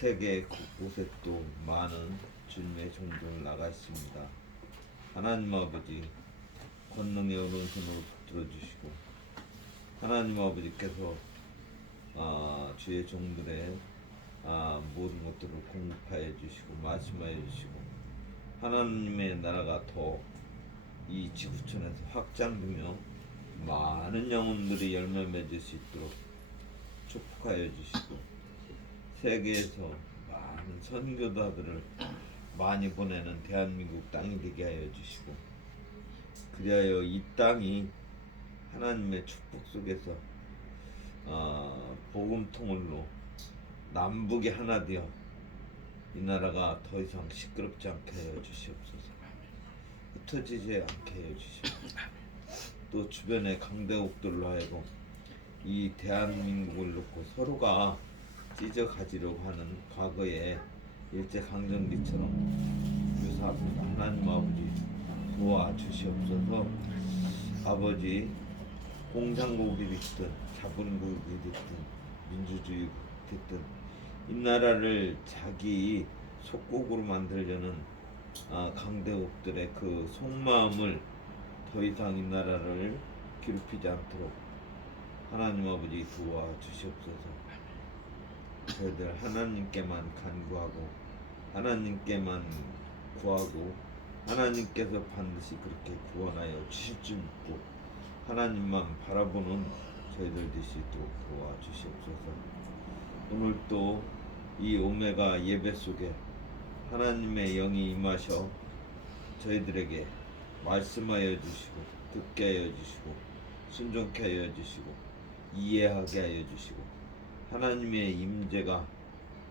세계 곳곳에 또 많은 주님의 종들 나가 있습니다. 하나님 아버지 권능의 오른손으로 붙들어주시고 하나님 아버지께서 주의 종들의 모든 것들을 공급하여 주시고 말씀하여 주시고 하나님의 나라가 더 이 지구촌에서 확장되며 많은 영혼들이 열매 맺을 수 있도록 축복하여 주시고 세계에서 많은 선교사들을 많이 보내는 대한민국 땅이 되게 하여 주시고 그리하여 이 땅이 하나님의 축복 속에서 복음통일로 남북이 하나 되어 이 나라가 더 이상 시끄럽지 않게 하여 주시옵소서. 흩어지지 않게 하여 주시옵소서. 또 주변의 강대국들로 하여금 이 대한민국을 놓고 서로가 찢어가지려고 하는 과거의 일제강점기처럼 유사합니다. 하나님 아버지 도와주시옵소서. 아버지 공산국이 됐든 자본국이 됐든 민주주의 됐든 이 나라를 자기 속국으로 만들려는 강대국들의 그 속마음을 더 이상 이 나라를 괴롭히지 않도록 하나님 아버지 도와주시옵소서. 저희들 하나님께만 간구하고 하나님께만 구하고 하나님께서 반드시 그렇게 구원하여 주실 줄 믿고 하나님만 바라보는 저희들 될 수 있도록 도와주시옵소서. 오늘 또 이 오메가 예배 속에 하나님의 영이 임하셔 저희들에게 말씀하여 주시고 듣게 하여 주시고 순종케 하여 주시고 이해하게 하여 주시고 하나님의 임재가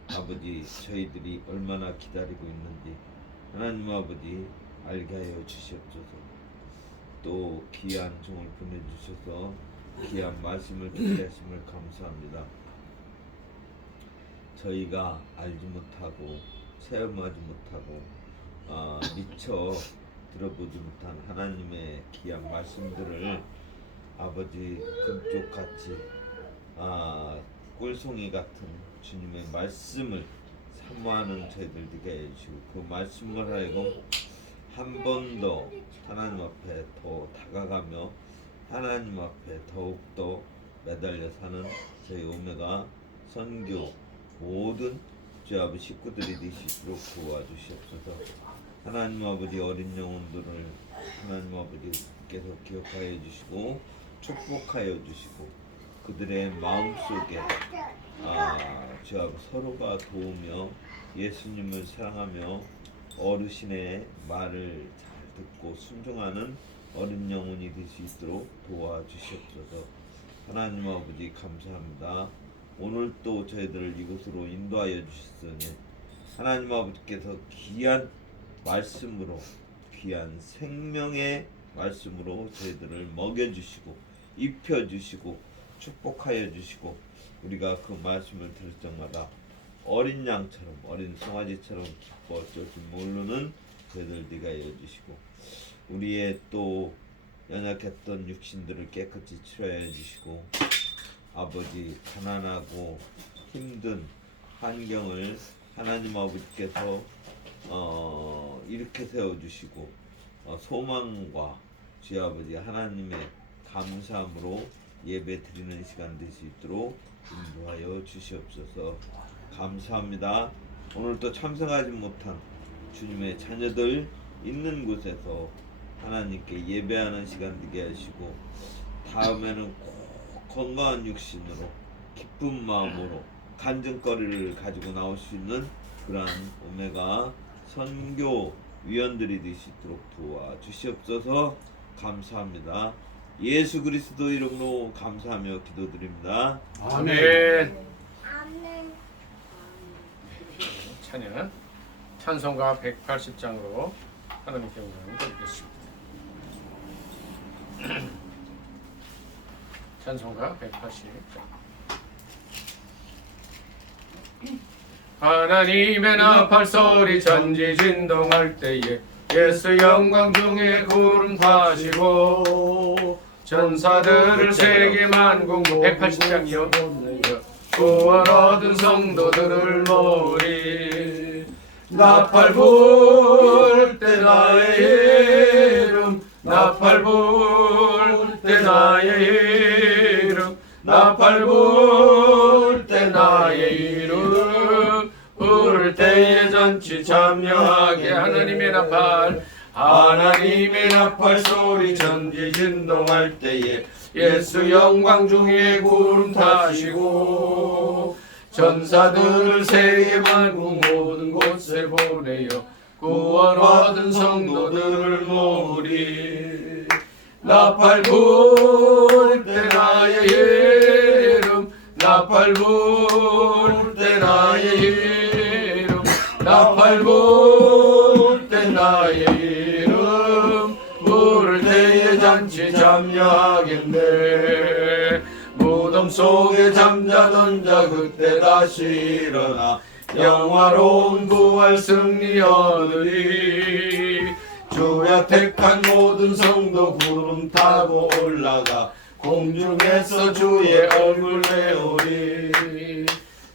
아버지 저희들이 얼마나 기다리고 있는지 하나님 아버지 알게 하여 주시옵소서. 또 귀한 종을 보내주셔서 귀한 말씀을 듣게 하심을 감사합니다. 저희가 알지 못하고 체험하지 못하고 미처 들어보지 못한 하나님의 귀한 말씀들을 아버지 금쪽같이 꿀송이 같은 주님의 말씀을 사모하는 저희들 되게 해주시고 그 말씀을 하여금 한 번 더 하나님 앞에 더 다가가며 하나님 앞에 더욱더 매달려 사는 저희 오메가 선교 모든 주 아버지 식구들이 되시도록 도와주시옵소서. 하나님 아버지 어린 영혼들을 하나님 아버지께서 기억하여 주시고 축복하여 주시고 그들의 마음속에 주 아버지 서로가 도우며 예수님을 사랑하며 어르신의 말을 잘 듣고 순종하는 어린 영혼이 될 수 있도록 도와주시옵소서. 하나님 아버지 감사합니다. 오늘 또 저희들을 이곳으로 인도하여 주셨으니 하나님 아버지께서 귀한 말씀으로 귀한 생명의 말씀으로 저희들을 먹여주시고 입혀주시고 축복하여 주시고 우리가 그 말씀을 들을 적마다 어린 양처럼 어린 송아지처럼 기뻐 어쩔 줄 모르는 저희들 네가 해주시고 우리의 또 연약했던 육신들을 깨끗이 치료해 주시고 아버지 가난하고 힘든 환경을 하나님 아버지께서 이렇게 세워주시고 소망과 주 아버지 하나님의 감사함으로 예배 드리는 시간 될 수 있도록 인도하여 주시옵소서. 감사합니다. 오늘도 참석하지 못한 주님의 자녀들 있는 곳에서 하나님께 예배하는 시간 되게 하시고 다음에는 꼭 건강한 육신으로 기쁜 마음으로 간증거리를 가지고 나올 수 있는 그러한 오메가 선교 위원들이 되시도록 도와주시옵소서. 감사합니다. 예수 그리스도 이름으로 감사하며 기도드립니다. 아멘. 찬양 찬송가 180장으로 하나님께 영광을 드리겠습니다. 찬송가 180장. 하나님의 나팔 소리 전지진동할 때에 예수 영광 중에 구름 타시고 전사들을 세계 만국 180장이요 구원 얻은 성도들을 모으리 나팔 불 때 나의 이름 나팔 불 때 나의 이름 나팔 불 때 나의 이름 부를 때에 잔치 참여하게 하나님의 나팔 하나님의 나팔 소리 전지 진동할 때에 예수 영광 중에 구름 타시고 전사들을 세계 만국 모든 곳에 보내어 구원 얻은 성도들을 모으리 나팔 불 때 나의 이름 나팔 불 때 나의 이름 나팔 불 때 나의 이름 부를 때에 잔치 참여하겠네 무덤 속에 잠자던 자 그때 다시 일어나 영화로운 부활 승리 얻으리 주야 택한 모든 성도 구름 타고 올라가 공중에서 주의 얼굴 배우리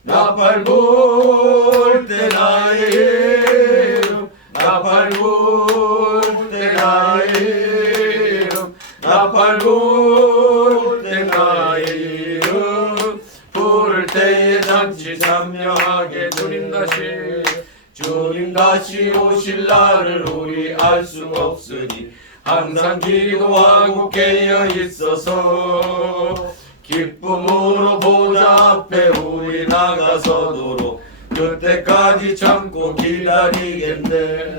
나팔 불 때 나의 이름 나팔 불 때 나의 이름 나팔 불 때 나의 이름 부를 때에 잔치 참여하게 주님 다시 오실 날을 우리 알 수 없으니 항상 기도하고 깨어 있어서 기쁨으로 보좌 앞에 우리 나가서도록 그때까지 참고 기다리겠네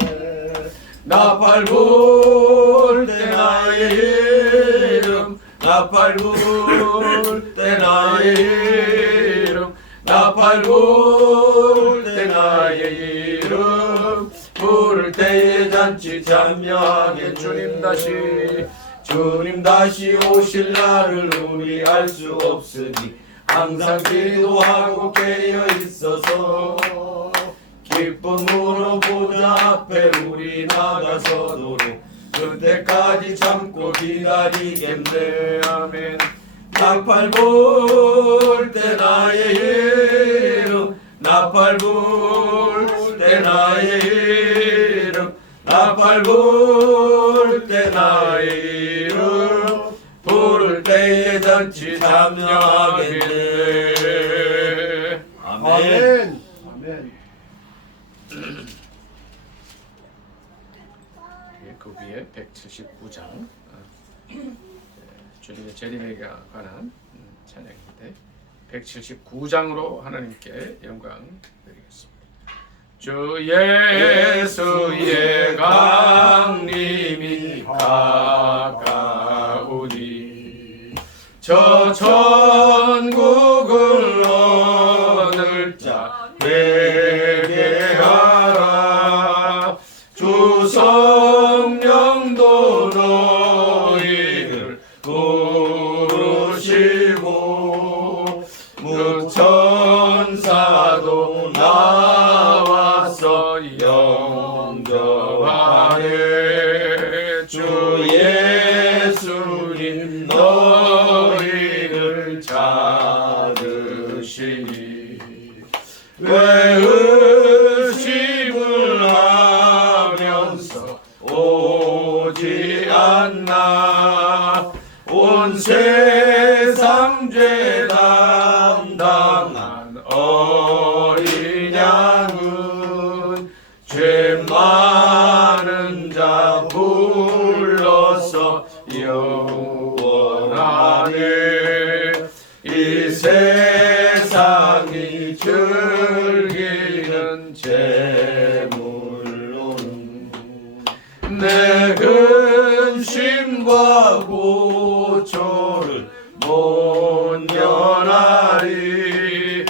나팔 불 때 나의 이름 나팔 불 때 나의 이름 나팔 불 때 나의 이름 부를 때에 잔치 참여하게 주님 다시 오실 날을 우리 알 수 없으니 항상 기도하고 깨어 있어서 기쁨으로 보좌 앞에 우리 나가서도록 그때까지 참고 기다리겠네 아멘 나팔 불 때 나의 이름 나팔 불 때 나의 이름 나팔 불 때 나의 이름 부를 때에 잔치 참여하겠네 아멘. 아멘. 그 위에 179장 주님의 재림에 관한 찬양인데 179장으로 하나님께 영광 드리겠습니다. 주 예수의 강림이 가까우니 저 천국을 얻을 자 회개하라 주 성령도 너희를 부르시고 그 천사도 나와서 영접하네 주 예수님 너희를 찾으시니 왜 의심을 하면서 오지 않나 온 세상 죄 담당한 어린 양은 죄 많은 자 불러서 영원하네 이 세상이 즐기는 재물로는 내 근심과 고초를 못 면하리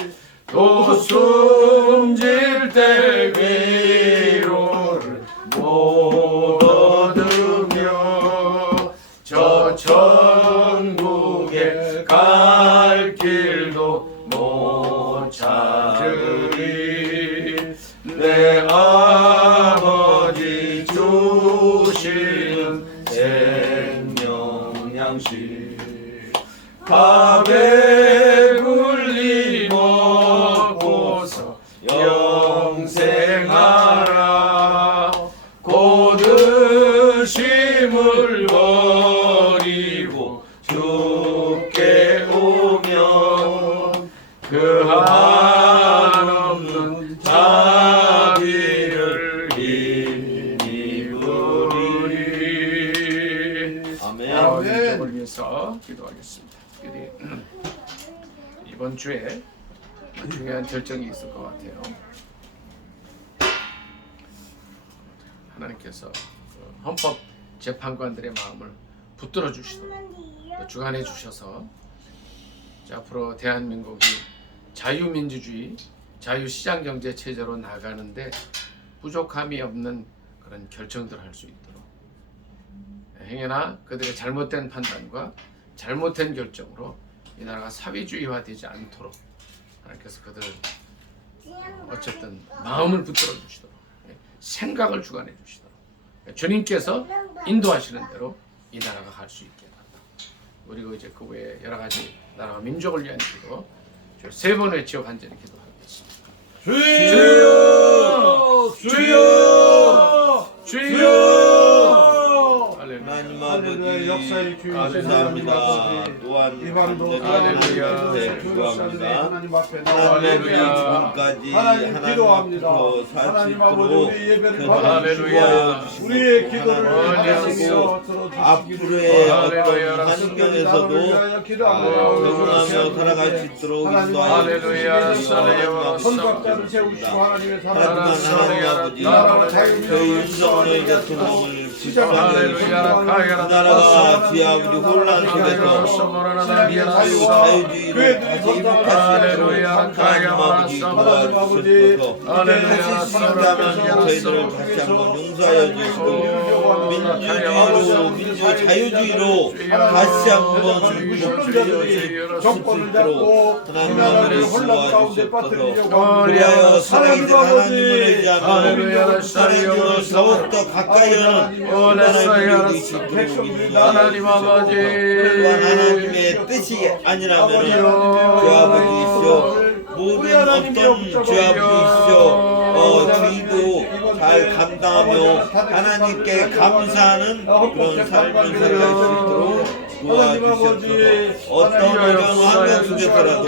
또 숨질 때 위로를 못 얻으며 저 천국에 갈 길도 못 찾으리 내 아버지 주시는 생명양식 밥에 굴리 먹고서 영생하라 삶을 버리고 주께 오면 그 한없는 자비를 힘입으리. 아멘. 민족을 위해서 기도하겠습니다. 우리 이번 주에 중요한 결정이 있을 것 같아요. 하나님께서 헌법 재판관들의 마음을 붙들어 주시도록 주관해 주셔서 앞으로 대한민국이 자유민주주의, 자유시장경제 체제로 나가는데 부족함이 없는 그런 결정들을 할 수 있도록, 행여나 그들의 잘못된 판단과 잘못된 결정으로 이 나라가 사회주의화되지 않도록 하나님께서 그들을 어쨌든 마음을 붙들어 주시도록, 생각을 주관해 주시도록, 주님께서 인도하시는 대로 이 나라가 갈 수 있게 한다. 그리고 이제 그 외에 여러 가지 나라와 민족을 위한 기도 세 번 외치어 간절히 기도하겠습니다. 주여! 주여! 주여! 하나님 하늘의 역사의 아버지 주인 감사합니다. 또한 이방도 간절히 할렐루야. 하나님께 구합니다. 하나님 앞에 하나님의 나와 지금까지 하나님 하나님 기도합니다. 앞에서 살 수 하나님 아버지 있도록 우리 예배를 그분이 할렐루야. 주하여 주시고 우리의 기도를 하나님께서 들어주시기를 앞으로의 할렐루야. 어떤 환경에서도 경험하며 살아갈 수 있도록 인도하여 할렐루야. 선각자를 세우시고 하나님의 하나님 사랑을 아버지 저희 윤석열 대통령을 할렐루야. 이 나라가 주의 아버지 혼란 속에서 자유주의로 다시 회복할 수 있도록 하나님 아버지 도와주셔서 다시 시작하면 저희들을 다시 한번 용서하여 주시고 민주 자유주의로 다시 한번 정권을 잡고 이 하나님 나라를 아버지 혼란 가운데 빠뜨리려고 그리하여 살아계신 하나님을 할렐루야. 의지하며 하나님을 더욱더 가까이 하는 하나님의 하나님 아버지 하나님의 뜻이 아니라면 주 아버지이시여 모든 어떤 주 아버지이시여 주의도 잘 감당하며 하나님께 감사하는 그런 삶을 살아갈 수 있도록 도와주시옵소서. 어떤 어려운 환경 속에서라도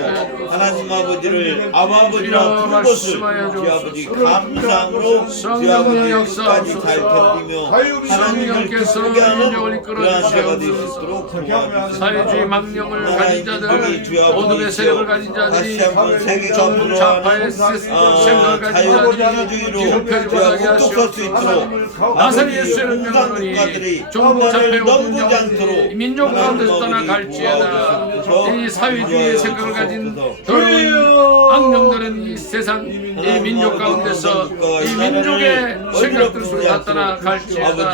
하나님 아버지를 아버지라 부른 것을 주 아버지 감상으로 주 아버지 끝까지 잘 견디며 하나님을 기쁘게 하는 그러한 자가 될 수 있도록 도와주시옵소서. 사회주의 망령을 가진 자들, 주 아버지 어둠의 세력을 가진 다시 자들이 한번 세계가 전부 좌파의 불어하는 생각을 가진 자들이 자유주의로 묵독할 수 있도록 나사렛 예수의 명령으로 정부 잡혀 넘보지 오는 않도록 민족 가운데서 떠나갈지어다. 이 사회주의의 생각을 가진 더러운 악령들은 이 세상 이 민족 가운데서 이 민족의 생각들 속에 다 떠나갈지어다.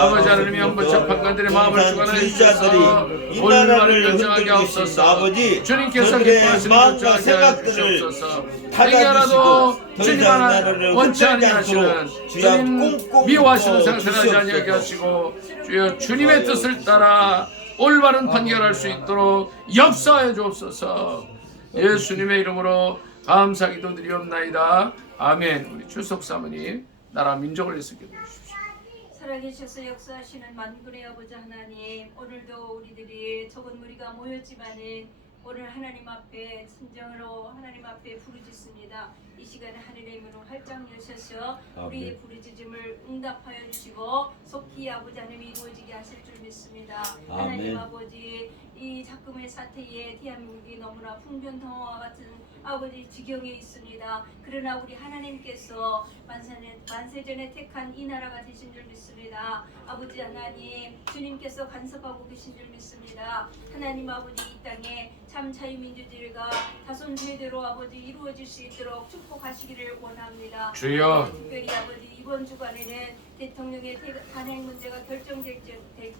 아버지 하나님이 한번 재판관들의 마음을 주관하여 주셔서 올바른 결정하게 하옵소서. 주님께서 기뻐하시는 결정하게 하옵소서. 행여라도 주님 하나 원치 아니하시는 주님 미워하시는 생각을 하지 아니하게 하시고 주여 주님의 뜻을 따라 올바른 판결할 수 있도록 역사하여 주옵소서. 예수님의 이름으로 감사 기도드리옵나이다. 아멘. 우리 출석 사모님 나라 민족을 위해서 기도해 주십시오. 살아계셔서 역사하시는 만군의 아버지 하나님, 오늘도 우리들이 적은 무리가 모였지만은 오늘 하나님 앞에 진정으로 하나님 앞에 부르짖습니다. 이 시간에 하늘의 문을 활짝 여셔서 우리의 부르짖음을 응답하여 주시고 속히 아버지 하나님이 이루어지게 하실 줄 믿습니다. 하나님 아버지, 이 작금의 사태에 대한민국이 너무나 풍전등화와 같은 아버지 지경에 있습니다. 그러나 우리 하나님께서 만세전에 택한 이 나라가 되신 줄 믿습니다. 아버지 하나님, 주님께서 간섭하고 계신 줄 믿습니다. 하나님 아버지, 이 땅에 참 자유민주주의가 다손 제대로 아버지 이루어질 수 있도록 축복하시기를 원합니다. 주여. 특별히 아버지 이번 주간에는 대통령의 단행 문제가 결정될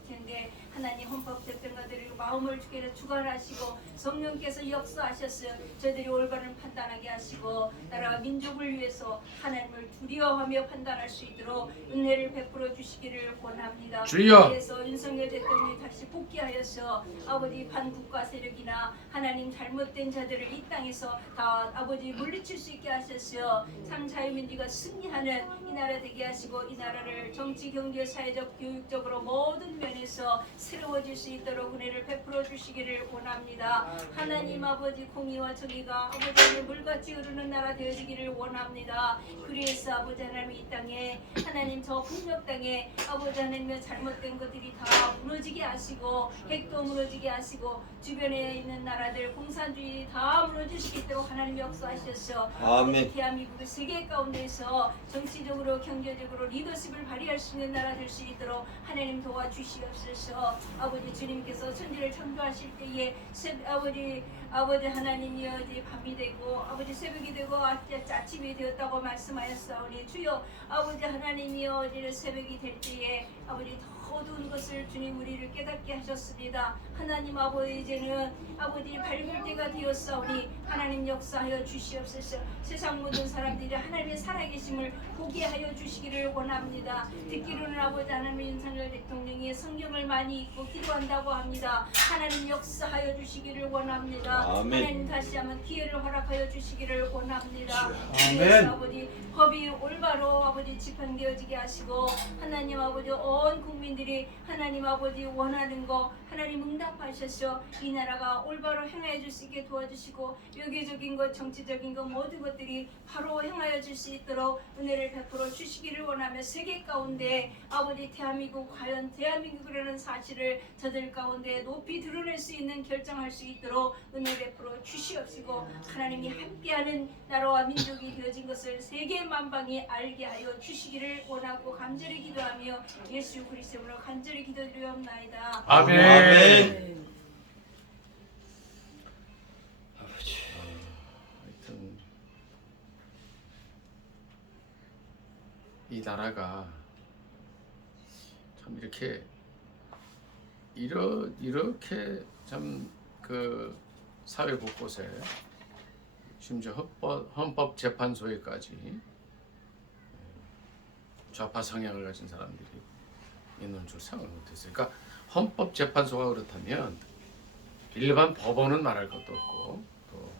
텐데 하나님 헌법 대표가들의 마음을 주관하시고 성령께서 역사하셨어요. 저들이 올바른 판단하게 하시고 나라와 민족을 위해서 하나님을 두려워하며 판단할 수 있도록 은혜를 베풀어 주시기를 원합니다. 주여. 그래서 윤석열 대통령이 다시 복귀하여서 아버지 반국가 세력이나 하나님 잘못된 자들을 이 땅에서 다 아버지 물리칠 수 있게 하셨어요. 참 자유민주가 승리하는 이 나라 되게 하시고 이 나라를 나라를 정치, 경제, 사회적, 교육적으로 모든 면에서 새로워질 수 있도록 은혜를 베풀어 주시기를 원합니다. 하나님 아버지 공의와 정의가 아버지의 물같이 흐르는 나라 되어지기를 원합니다. 그래서 아버지 하나님 이 땅에 하나님 저 북녘 땅에 아버지 하나님의 잘못된 것들이 다 무너지게 하시고 핵도 무너지게 하시고 주변에 있는 나라들 공산주의 다 무너질 수 있도록 하나님 역사하셔서 아멘. 대한민국의 세계 가운데서 정치적으로 경제적으로 리더십을 발휘할 수 있는 나라 될 수 있도록 하나님 도와주시옵소서. 아버지 주님께서 천지를 창조하실 때에 아버지 하나님이여 이제 밤이 되고 아버지 새벽이 되고 아침이 되었다고 말씀하였사오니 주여 아버지 하나님이여 이제 새벽이 될 때에 아버지 더 어두운 것을 주님 우리를 깨닫게 하셨습니다. 하나님 아버지 이제는 아버지 밝을 때가 되었사오니 하나님 역사하여 주시옵소서. 세상 모든 사람들이 하나님의 살아계심을 보게 하여 주시기를 원합니다. 듣기로는 아버지 하나님 윤석열 대통령이 성경을 많이 읽고 기도한다고 합니다. 하나님 역사하여 주시기를 원합니다. 아멘. 하나님 다시 한번 기회를 허락하여 주시기를 원합니다. 아멘. 그래서 아버지 법이 올바로 아버지 집행되어지게 하시고 하나님 아버지 온 국민들이 하나님 아버지 원하는 거 하나님 응답하셔서 이 나라가 올바로 행하여 줄 수 있게 도와주시고 외교적인 것 정치적인 것 모든 것들이 바로 행하여 줄 수 있도록 은혜를 베풀어 주시기를 원하며 세계 가운데 아버지 대한민국 과연 대한민국이라는 사실을 저들 가운데 높이 드러낼 수 있는 결정할 수 있도록 은혜 베풀어 주시옵시고 하나님이 함께하는 나라와 민족이 되어진 것을 세계 만방이 알게 하여 주시기를 원하고 간절히 기도하며 예수 그리스도로 간절히 기도드리옵나이다. 아멘. 아멘. 하여튼 이 나라가 참 이렇게 참 그 사회 곳곳에 심지어 헌법재판소에까지 좌파 성향을 가진 사람들이 있는 줄 생각을 못했어요. 그러니까 헌법재판소가 그렇다면 일반 법원은 말할 것도 없고 또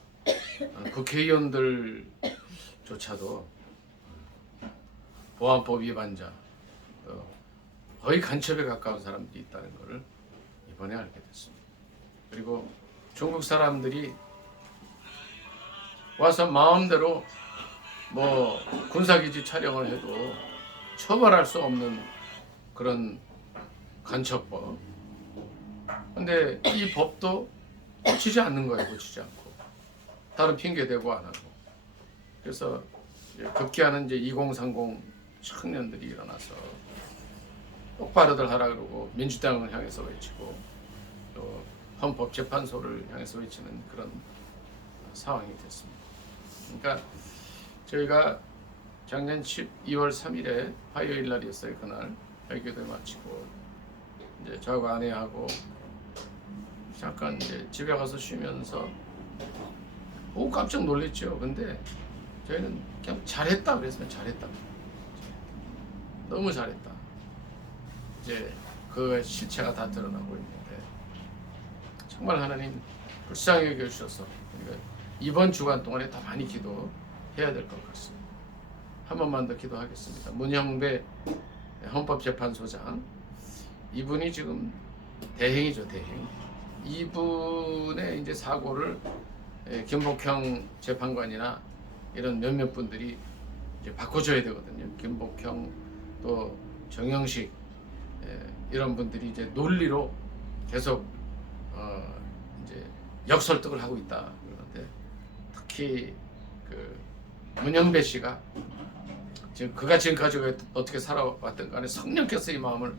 국회의원들조차도 보안법 위반자 또 거의 간첩에 가까운 사람들이 있다는 것을 이번에 알게 됐습니다. 그리고 중국 사람들이 와서 마음대로 뭐 군사기지 촬영을 해도 처벌할 수 없는 그런 간첩법. 근데 이 법도 고치지 않는 거예요. 고치지 않고 다른 핑계 대고 안 하고. 그래서 급기야는 이제 2030 청년들이 일어나서 똑바로들 하라 그러고 민주당을 향해서 외치고 또 헌법재판소를 향해서 외치는 그런 상황이 됐습니다. 그러니까 저희가 작년 12월 3일에 화요일 날이었어요. 그날 회개를 마치고 이제 저하고 아내하고 잠깐 이제 집에 가서 쉬면서 보고 깜짝 놀랐죠. 근데 저희는 그냥 잘했다 그랬어요. 잘했다. 너무 잘했다. 이제 그 실체가 다 드러나고 있는데 정말 하나님 불쌍히 여겨주셔서 그러니까 이번 주간 동안에 더 많이 기도해야 될 것 같습니다. 한 번만 더 기도하겠습니다. 문형배 헌법재판소장 이분이 지금 대행이죠. 대행. 이분의 이제 사고를 김복형 재판관이나 이런 몇몇 분들이 이제 바꿔줘야 되거든요. 김복형 또 정영식 이런 분들이 이제 논리로 계속 이제 역설득을 하고 있다. 그런데 특히 그 문영배 씨가 지금 그가 지금까지 어떻게 살아왔든 간에 성령께서 이 마음을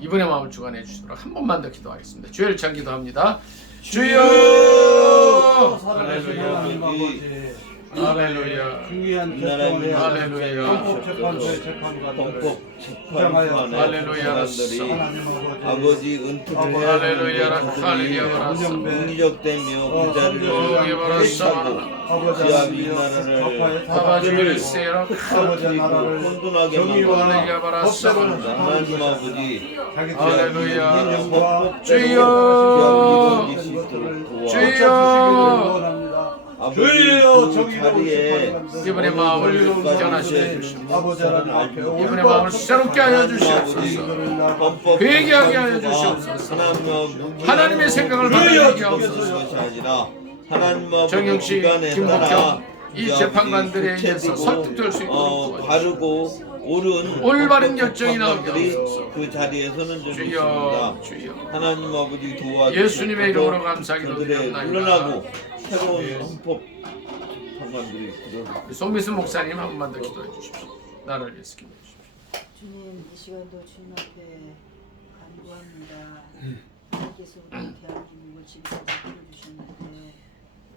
이분의 마음을 주관해 주시도록 한 번만 더 기도하겠습니다. 주여 일창 기도합니다. 주여 살아계신 하나님 아버지 할렐루야. 중요한 결정을 해야 할렐루야. 헌법재판소의 재판관들을 헌법재판소안에 할렐루야. 사람들이 하나님 아버지 은퇴를 해야 할렐루야. 할렐루야. 공적되며 그 자리를 회차고 지압 이 나라를 법들을 아버지 나라를 혼돈하게 정의와 만드는 법대로 하나님 아버지 자기 할렐루야. 민족과 주여. 이루어질 수 있도록 주여. 도와 원합니다. 주여 그 정의로운 자리에 재판관 이번의 마음을 정의로운 변화시켜 주시옵소서. 아버지 하나님 앞에 이번의 마음을 새롭게 하여 주시옵소서. 회개하게 하여 주시옵소서. 하나님의 생각을 받아들이게 하옵소서. 것이 아니라 하나님의 정영식, 기간에 김국경 따라 이 재판관들에 의해서 설득될 수 있도록 바르고 옳은 올바른 결정이 나오게 판단들이 하옵소서. 그 자리에 서는 줄 주여 믿습니다. 주여 하나님 아버지 도와주시옵소서. 예수님의 이름으로 감사하기도 그들의 드립니다. 물러나고 새로운 헌법 판관들이 들어오고 송미수 목사님 한 번만 더 기도해 주십시오. 나를 위해서 기도해 주십시오. 주님, 이 시간도 주님 앞에 간구합니다. 하나님께서 우리 대한민국을 지금까지 이끌어주셨는데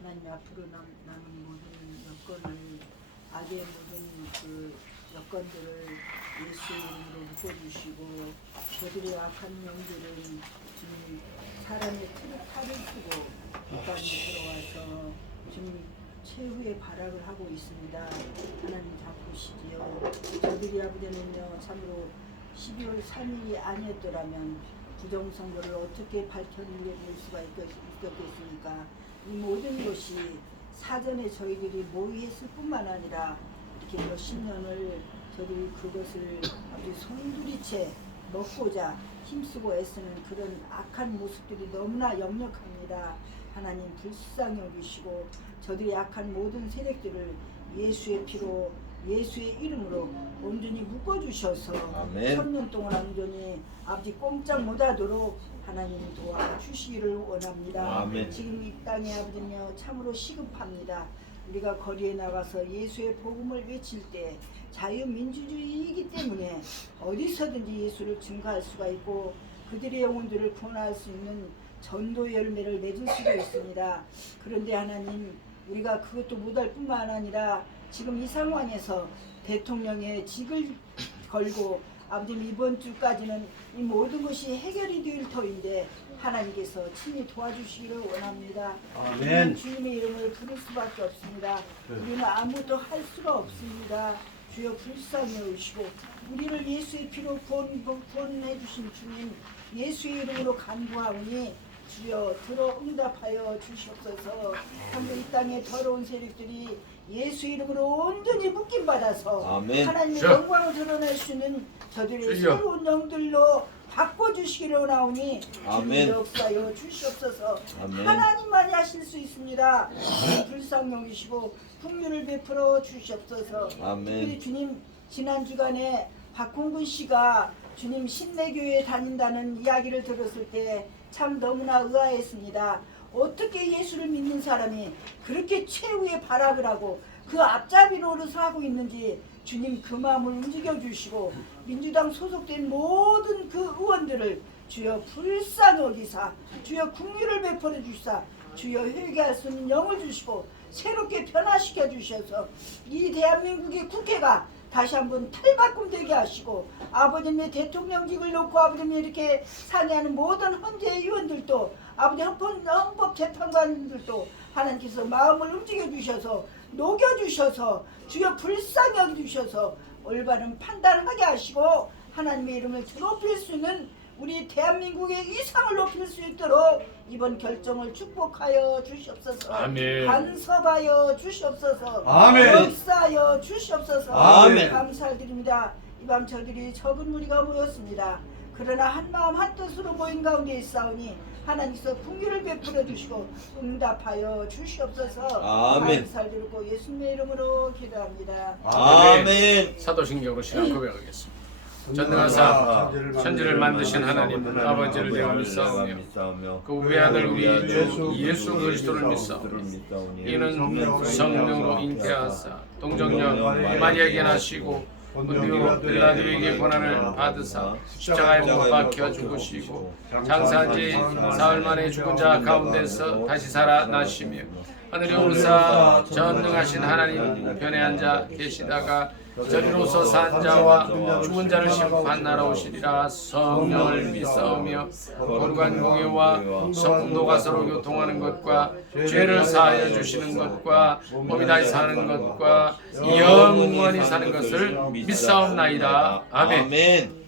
하나님 앞으로 남은 모든 여건을 악의 모든 그 여건들을 예수의 이름으로 묶어주시고 저들의 악한 영들은 주님 사람의 탈을 쓰고 이 땅에 들어와서 주님 최후의 발악을 하고 있습니다. 하나님 잡으시지요. 저들이 아버지는요 참으로 12월 3일이 아니었더라면 부정선거를 어떻게 밝혀낼 수가 있겠습니까? 이 모든 것이 사전에 저희들이 모의했을 뿐만 아니라 이렇게 몇십 년을 저들이 그것을 아주 송두리째 먹고자 힘쓰고 애쓰는 그런 악한 모습들이 너무나 역력합니다. 하나님 불쌍히 여기시고 저들의 악한 모든 세력들을 예수의 피로 예수의 이름으로 온전히 묶어주셔서 아멘. 1000년 동안 온전히 아버지 꼼짝 못하도록 하나님 도와주시기를 원합니다. 아멘. 지금 이 땅에 아버지며 참으로 시급합니다. 우리가 거리에 나가서 예수의 복음을 외칠 때 자유민주주의이기 때문에 어디서든지 예수를 증거할 수가 있고 그들의 영혼들을 구원할 수 있는 전도 열매를 맺을 수가 있습니다. 그런데 하나님 우리가 그것도 못할 뿐만 아니라 지금 이 상황에서 대통령의 직을 걸고 아버지 이번 주까지는 이 모든 것이 해결이 될 터인데 하나님께서 친히 도와주시기를 원합니다. 아멘. 주님의 이름을 부를 수밖에 없습니다. 우리는 아무것도 할 수가 없습니다. 주여 불쌍히 여기시고 우리를 예수의 피로 구원해 주신 주님 예수의 이름으로 간구하오니 주여 들어 응답하여 주시옵소서. 참으로 이 땅의 더러운 세력들이 예수 이름으로 온전히 묶임받아서 아멘. 하나님의 주여. 영광을 드러낼 수 있는 저들의 주여. 새로운 영들로 바꿔주시기를 원하오니 아멘. 주님 역사여 주시옵소서. 아멘. 하나님만이 하실 수 있습니다. 불쌍히 여기시고 풍류를 베풀어 주시옵소서. 아멘. 특별히 주님 지난 주간에 박홍근 씨가 주님 신내교회에 다닌다는 이야기를 들었을 때 참 너무나 의아했습니다. 어떻게 예수를 믿는 사람이 그렇게 최후의 발악을 하고 그 앞잡이 노릇을 하고 있는지 주님 그 마음을 움직여 주시고 민주당 소속된 모든 그 의원들을 주여 불쌍히 여기사 주여 긍휼을 베풀어 주시사 주여 회개할 수 있는 영을 주시고 새롭게 변화시켜 주셔서 이 대한민국의 국회가 다시 한번 탈바꿈되게 하시고 아버님의 대통령직을 놓고 아버님이 이렇게 상의하는 모든 헌재 의원들도 아버지 헌법재판관들도 하나님께서 마음을 움직여 주셔서 녹여 주셔서 주여 불쌍히 여겨 주셔서 올바른 판단하게 하시고 하나님의 이름을 높일 수 있는 우리 대한민국의 이상을 높일 수 있도록 이번 결정을 축복하여 주시옵소서. 아멘. 간섭하여 주시옵소서. 아멘. 역사하여 주시옵소서. 아멘. 감사드립니다. 이 밤 저들이 적은 무리가 모였습니다. 그러나 한마음 한뜻으로 모인 가운데 있사오니 하나님께서 긍휼을 베풀어 주시고 응답하여 주시옵소서. 아멘. 감사드리고 예수님의 이름으로 기도합니다. 아멘. 사도신경으로 신앙 고백하겠습니다. 전능하사 천지를 만드신 하나님 아버지를 내가 믿사오며 그 외아들 우리 주 예수 그리스도를 믿사오니 이는 성령으로 잉태하사 동정녀 마리아에게 나시고 본디오 빌라도에게 고난을 받으사 십자가에 못 박혀 죽으시고 장사한 지 사흘 만에 죽은 자 가운데서 다시 살아나시며 하늘에 오르사 전능하신 하나님 편에 앉아 계시다가 저리로서 산 자와 죽은 자를 심판하러 오시리라. 성령을 믿사오며 거룩한 공예와 성도가 서로 교통하는 것과 죄를 사하여 주시는 것과 몸이 다시 사는 것과 영원히 사는 것을 믿사옵나이다. 아멘. 아멘.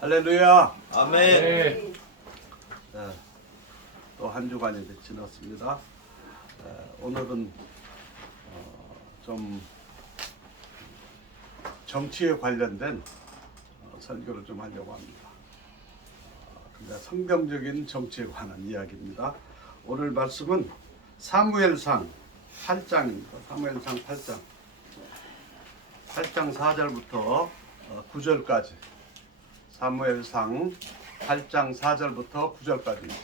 할렐루야. 아멘. 네. 또 한 주간이 지났습니다. 오늘은 좀 정치에 관련된 설교를 좀 하려고 합니다. 근데 성경적인 정치에 관한 이야기입니다. 오늘 말씀은 사무엘상 8장입니다. 사무엘상 8장 4절부터 9절까지. 사무엘상 8장 4절부터 9절까지입니다.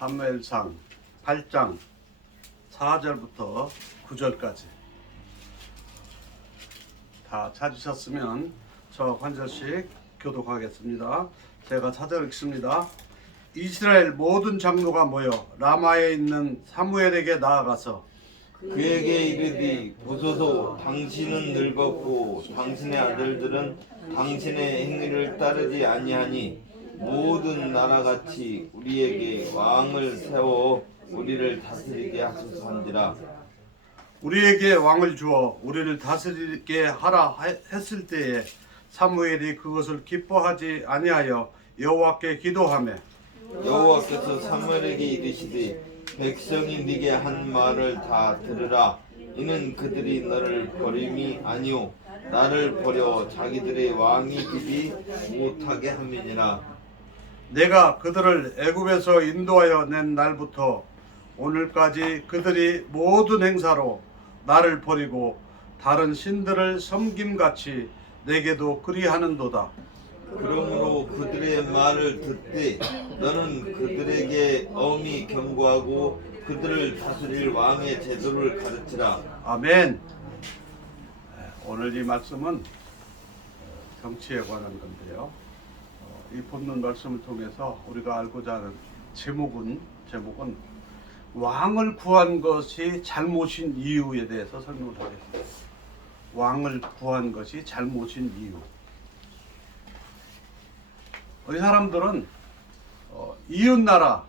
사무엘상 8장 4절부터 9절까지 다 찾으셨으면 저 한 절씩 교독하겠습니다. 제가 4절 읽습니다. 이스라엘 모든 장로가 모여 라마에 있는 사무엘에게 나아가서 그에게 이르되 보소서 당신은 늙었고 당신의 아들들은 당신의 행위를 따르지 아니하니 모든 나라같이 우리에게 왕을 세워 우리를 다스리게 하소서 한지라. 우리에게 왕을 주어 우리를 다스리게 하라 했을 때에 사무엘이 그것을 기뻐하지 아니하여 여호와께 기도하며 여호와께서 사무엘에게 이르시되 백성이 네게 한 말을 다 들으라. 이는 그들이 너를 버림이 아니오 나를 버려 자기들의 왕이 되지 못하게 함이니라. 내가 그들을 애굽에서 인도하여 낸 날부터 오늘까지 그들이 모든 행사로 나를 버리고 다른 신들을 섬김같이 내게도 그리하는도다. 그러므로 그들의 말을 듣되 너는 그들에게 엄히 경고하고 그들을 다스릴 왕의 제도를 가르치라. 아멘. 오늘 이 말씀은 정치에 관한 건데요. 이 본문 말씀을 통해서 우리가 알고자 하는 제목은 왕을 구한 것이 잘못인 이유에 대해서 설명을 하겠습니다. 왕을 구한 것이 잘못인 이유. 우리 사람들은 이웃 나라,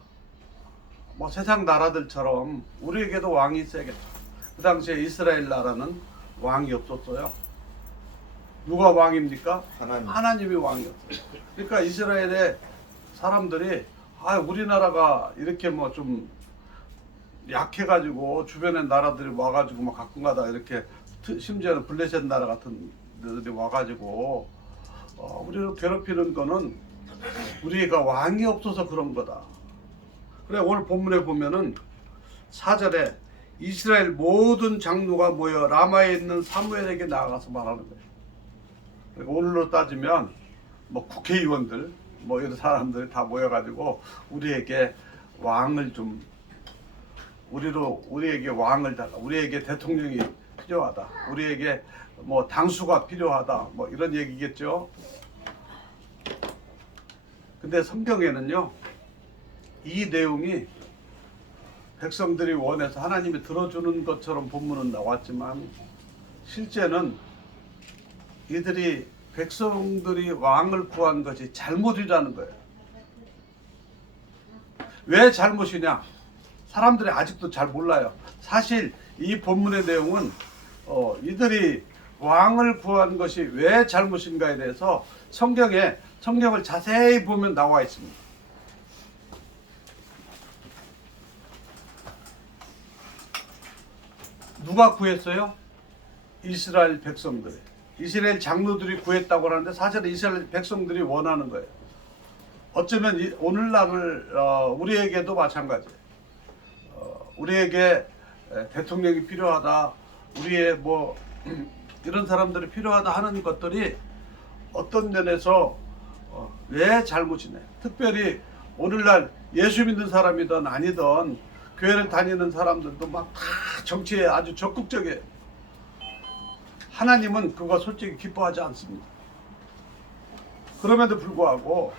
세상 나라들처럼 우리에게도 왕이 있어야겠죠. 그 당시에 이스라엘 나라는 왕이 없었어요. 누가 왕입니까? 하나님이 왕이었어요. 그러니까 이스라엘의 사람들이 우리나라가 이렇게 좀 약해가지고 주변의 나라들이 와가지고 가끔가다 이렇게 심지어는 블레셋 나라 같은 데들이 와가지고 우리를 괴롭히는 거는 우리가 왕이 없어서 그런 거다. 그래 오늘 본문에 보면은 4절에 이스라엘 모든 장로가 모여 라마에 있는 사무엘에게 나아가서 말하는 거예요. 그러니까 오늘로 따지면 국회의원들 이런 사람들이 다 모여가지고 우리에게 왕을 좀 우리에게 왕을 달라. 우리에게 대통령이 필요하다. 우리에게 당수가 필요하다. 이런 얘기겠죠. 근데 성경에는요, 이 내용이 백성들이 원해서 하나님이 들어주는 것처럼 본문은 나왔지만 실제는 백성들이 왕을 구한 것이 잘못이라는 거예요. 왜 잘못이냐? 사람들이 아직도 잘 몰라요. 사실 이 본문의 내용은 이들이 왕을 구한 것이 왜 잘못인가에 대해서 성경을 자세히 보면 나와 있습니다. 누가 구했어요? 이스라엘 백성들이. 이스라엘 장로들이 구했다고 하는데 사실은 이스라엘 백성들이 원하는 거예요. 어쩌면 오늘날을 우리에게도 마찬가지예요. 우리에게 대통령이 필요하다, 우리의 이런 사람들이 필요하다 하는 것들이 어떤 면에서 왜 잘못이네. 특별히 오늘날 예수 믿는 사람이든 아니든 교회를 다니는 사람들도 다 정치에 아주 적극적이에요. 하나님은 그거 솔직히 기뻐하지 않습니다. 그럼에도 불구하고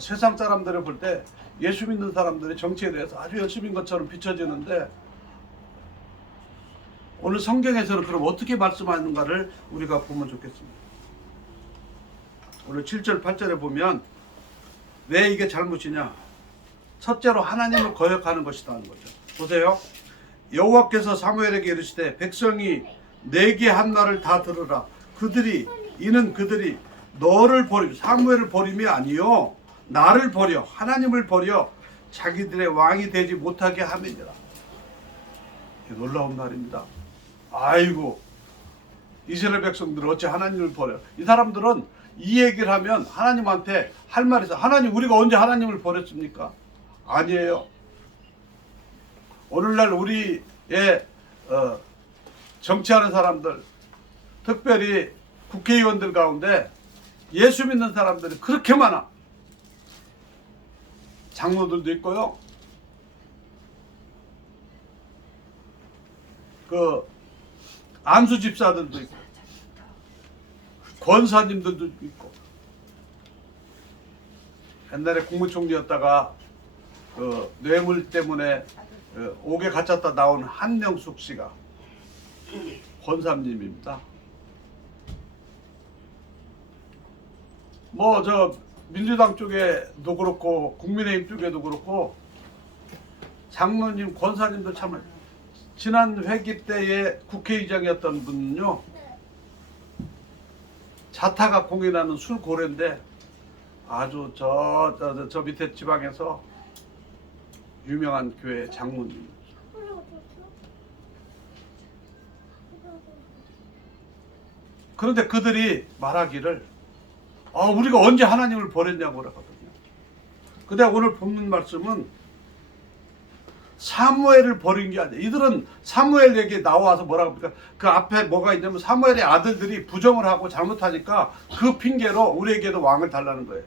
세상 사람들을 볼 때 예수 믿는 사람들이 정치에 대해서 아주 열심인 것처럼 비춰지는데 오늘 성경에서는 그럼 어떻게 말씀하는가를 우리가 보면 좋겠습니다. 오늘 7절 8절에 보면 왜 이게 잘못이냐? 첫째로 하나님을 거역하는 것이다 하는 거죠. 보세요. 여호와께서 사무엘에게 이르시되 백성이 내게 한 말을 다 들으라. 이는 그들이 너를 버리고 사무엘을 버림이 아니요 나를 버려 하나님을 버려 자기들의 왕이 되지 못하게 함이니라. 놀라운 말입니다. 아이고 이스라엘 백성들은 어찌 하나님을 버려? 이 사람들은 이 얘기를 하면 하나님한테 할 말이 있어. 하나님, 우리가 언제 하나님을 버렸습니까? 아니에요. 오늘날 우리의 정치하는 사람들, 특별히 국회의원들 가운데 예수 믿는 사람들이 그렇게 많아. 장로들도 있고요. 그 안수 집사들도 있고 권사님들도 있고. 옛날에 국무총리였다가 그 뇌물 때문에 옥에 갇혔다 나온 한명숙 씨가 권사님입니다. 뭐 저 민주당 쪽에도 그렇고 국민의힘 쪽에도 그렇고 장로님, 권사님도 참 지난 회기 때에 국회의장이었던 분은요 자타가 공인하는 술 고래인데 아주 저 밑에 지방에서 유명한 교회 장로님. 그런데 그들이 말하기를 우리가 언제 하나님을 버렸냐고 그러거든요. 근데 오늘 본문 말씀은 사무엘을 버린 게 아니에요. 이들은 사무엘에게 나와서 뭐라고 합니까? 그 앞에 뭐가 있냐면 사무엘의 아들들이 부정을 하고 잘못하니까 그 핑계로 우리에게도 왕을 달라는 거예요.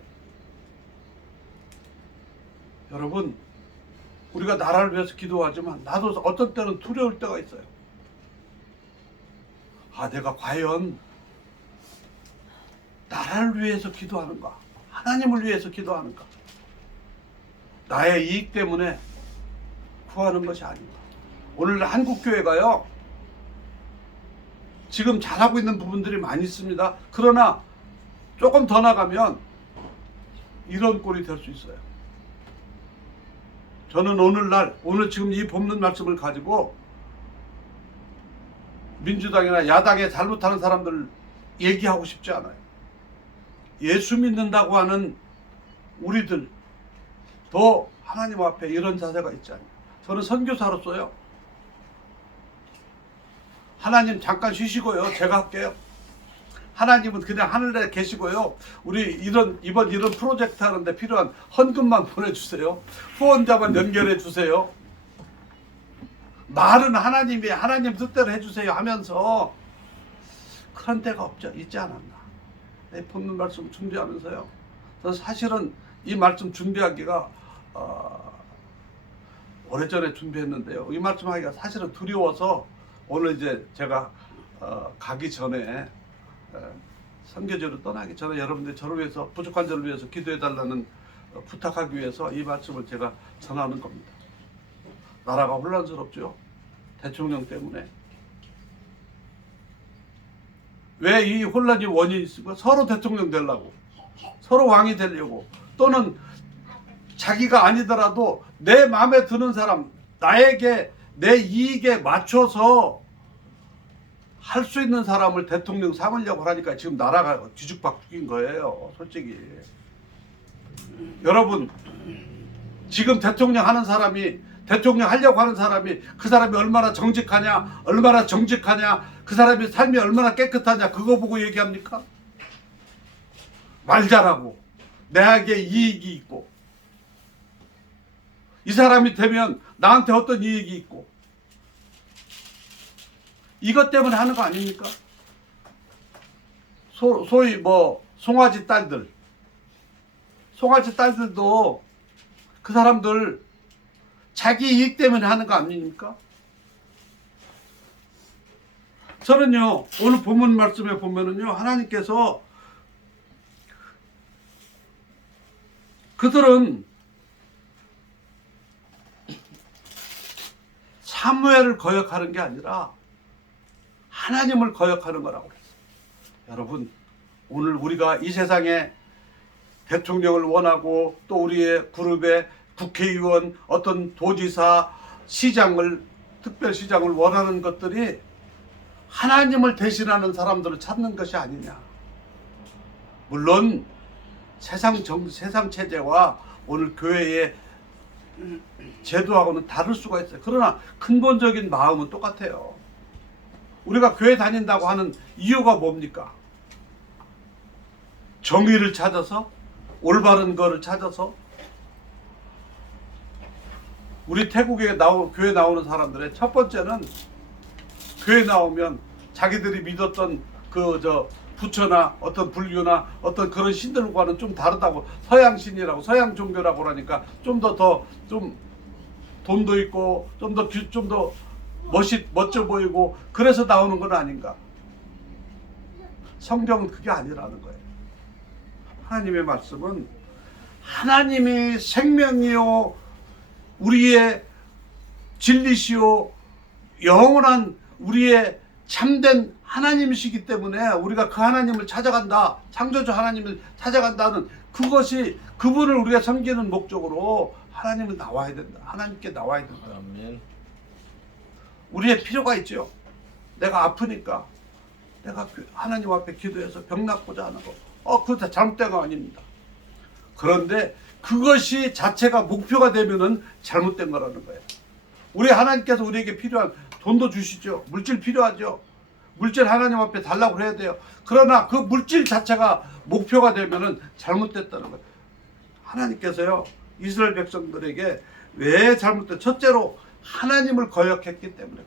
여러분, 우리가 나라를 위해서 기도하지만 나도 어떤 때는 두려울 때가 있어요. 내가 과연 나라를 위해서 기도하는가? 하나님을 위해서 기도하는가? 나의 이익 때문에 구하는 것이 아닌가? 오늘 한국교회가요 지금 잘하고 있는 부분들이 많이 있습니다. 그러나 조금 더 나가면 이런 꼴이 될 수 있어요. 저는 오늘 지금 이 본문 말씀을 가지고 민주당이나 야당에 잘못하는 사람들 얘기하고 싶지 않아요. 예수 믿는다고 하는 우리들 더 하나님 앞에 이런 자세가 있지 않냐. 저는 선교사로서요. 하나님 잠깐 쉬시고요. 제가 할게요. 하나님은 그냥 하늘에 계시고요. 우리 이번 이런 프로젝트 하는데 필요한 헌금만 보내주세요. 후원자만 연결해 주세요. 말은 하나님이 하나님 뜻대로 해주세요 하면서 그런 데가 있지 않았나. 본문 말씀 준비하면서요. 저는 사실은 이 말씀 준비하기가 오래전에 준비했는데요. 이 말씀 하기가 사실은 두려워서 오늘 이제 제가 가기 전에 선교지로 떠나기 전에 여러분들 저를 위해서 부족한 저를 위해서 기도해달라는 부탁하기 위해서 이 말씀을 제가 전하는 겁니다. 나라가 혼란스럽죠. 대통령 때문에. 왜 이 혼란이 원인이 있습니까? 서로 대통령 되려고, 서로 왕이 되려고, 또는 자기가 아니더라도 내 마음에 드는 사람, 나에게 내 이익에 맞춰서 할 수 있는 사람을 대통령 삼으려고 하니까 지금 나라가 뒤죽박죽인 거예요. 솔직히. 여러분, 지금 대통령 하는 사람이, 대통령 하려고 하는 사람이, 그 사람이 얼마나 정직하냐, 그 사람의 삶이 얼마나 깨끗하냐, 그거 보고 얘기합니까? 말 잘하고 내에게 이익이 있고, 이 사람이 되면 나한테 어떤 이익이 있고, 이것 때문에 하는 거 아닙니까? 소위 송아지 딸들도 그 사람들 자기 이익 때문에 하는 거 아닙니까? 저는요, 오늘 본문 말씀에 보면은요, 하나님께서 그들은 사무엘을 거역하는 게 아니라 하나님을 거역하는 거라고 그랬어요. 여러분, 오늘 우리가 이 세상에 대통령을 원하고 또 우리의 그룹의 국회의원, 어떤 도지사, 시장을, 특별시장을 원하는 것들이 하나님을 대신하는 사람들을 찾는 것이 아니냐. 물론 세상 체제와 오늘 교회의 제도하고는 다를 수가 있어요. 그러나 근본적인 마음은 똑같아요. 우리가 교회 다닌다고 하는 이유가 뭡니까? 정의를 찾아서, 올바른 거를 찾아서. 우리 태국에 교회 나오는 사람들의 첫 번째는 교회 나오면 자기들이 믿었던 부처나 어떤 불교나 어떤 그런 신들과는 좀 다르다고, 서양 신이라고, 서양 종교라고 그러니까 좀 더 돈도 있고 좀 더 멋져 보이고 그래서 나오는 건 아닌가. 성경은 그게 아니라는 거예요. 하나님의 말씀은 하나님이 생명이요 우리의 진리시요 영원한 우리의 참된 하나님이시기 때문에 우리가 그 하나님을 찾아간다, 창조주 하나님을 찾아간다는 그것이, 그분을 우리가 섬기는 목적으로 하나님은 나와야 된다. 하나님께 나와야 된다. 아멘. 우리의 필요가 있죠. 내가 아프니까 내가 하나님 앞에 기도해서 병 낫고자 하는 거, 그거 잘못된 거 아닙니다. 그런데 그것이 자체가 목표가 되면은 잘못된 거라는 거예요. 우리 하나님께서 우리에게 필요한 돈도 주시죠. 물질 필요하죠. 물질 하나님 앞에 달라고 해야 돼요. 그러나 그 물질 자체가 목표가 되면은 잘못됐다는 거예요. 하나님께서요, 이스라엘 백성들에게 왜 잘못됐? 첫째로 하나님을 거역했기 때문에 그래요.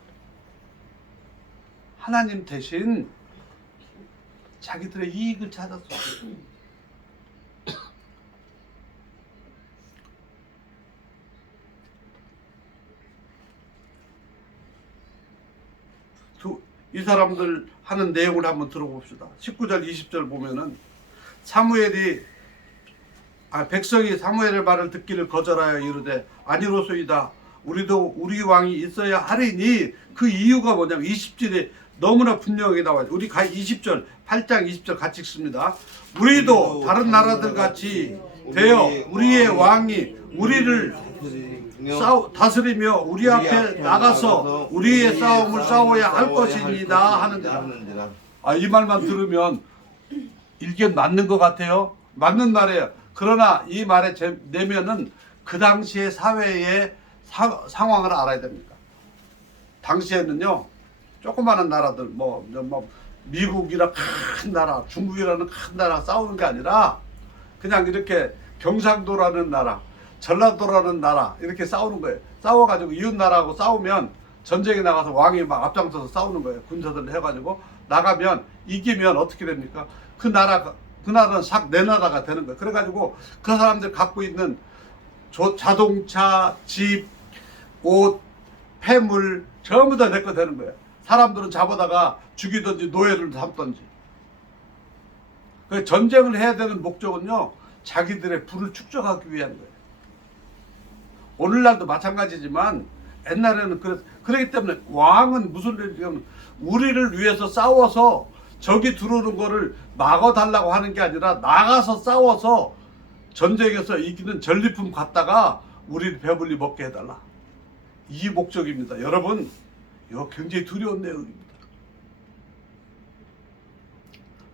하나님 대신 자기들의 이익을 찾았어요. 이 사람들 하는 내용을 한번 들어봅시다. 19절 20절 보면은 백성이 사무엘의 말을 듣기를 거절하여 이르되 아니로소이다. 우리도 우리 왕이 있어야 하리니. 그 이유가 뭐냐면 20절에 너무나 분명하게 나와요. 우리 20절 8장 20절 같이 읽습니다. 우리도 다른 나라들 같이 되어 우리의 왕이 우리를 다스리며 우리 앞에 나가서 우리의 싸움을 싸워야 할 것입니다 하는지라. 이 말만 들으면 일견 맞는 것 같아요. 맞는 말이에요. 그러나 이 말의 내면은 그 당시의 사회의 상황을 알아야 됩니다. 당시에는요, 조그마한 나라들, 미국이라 큰 나라, 중국이라는 큰 나라 싸우는 게 아니라 그냥 이렇게 경상도라는 나라, 전라도라는 나라 이렇게 싸우는 거예요. 싸워가지고 이웃 나라하고 싸우면 전쟁에 나가서 왕이 막 앞장서서 싸우는 거예요. 군사들 해가지고 나가면 이기면 어떻게 됩니까? 그 나라는 싹 내 나라가 되는 거예요. 그래가지고 그 사람들 갖고 있는 자동차, 집, 옷, 폐물 전부 다 내 거 되는 거예요. 사람들은 잡아다가 죽이든지 노예를 삼든지. 전쟁을 해야 되는 목적은요, 자기들의 부를 축적하기 위한 거예요. 오늘날도 마찬가지지만 옛날에는 그렇기 때문에 왕은 무슨 일이냐면 우리를 위해서 싸워서 적이 들어오는 거를 막아달라고 하는 게 아니라 나가서 싸워서 전쟁에서 이기는 전리품 갖다가 우리를 배불리 먹게 해달라. 이 목적입니다. 여러분, 이거 굉장히 두려운 내용입니다.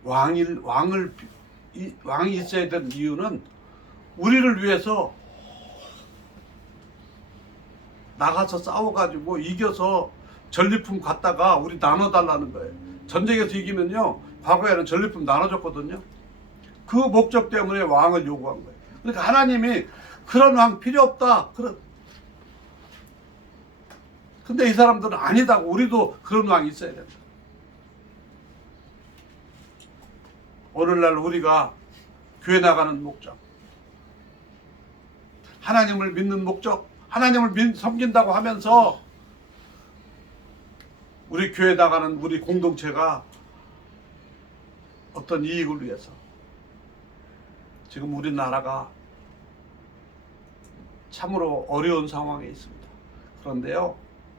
왕이 있어야 되는 이유는 우리를 위해서 나가서 싸워가지고 이겨서 전리품 갖다가 우리 나눠달라는 거예요. 전쟁에서 이기면요, 과거에는 전리품 나눠줬거든요. 그 목적 때문에 왕을 요구한 거예요. 그러니까 하나님이 그런 왕 필요 없다. 근데 이 사람들은 아니다고. 우리도 그런 왕이 있어야 된다. 오늘날 우리가 교회 나가는 목적, 하나님을 믿는 목적, 하나님을 섬긴다고 하면서 우리 교회 나가는 우리 공동체가 어떤 이익을 위해서 지금 우리나라가 참으로 어려운 상황에 있습니다. 그런데요,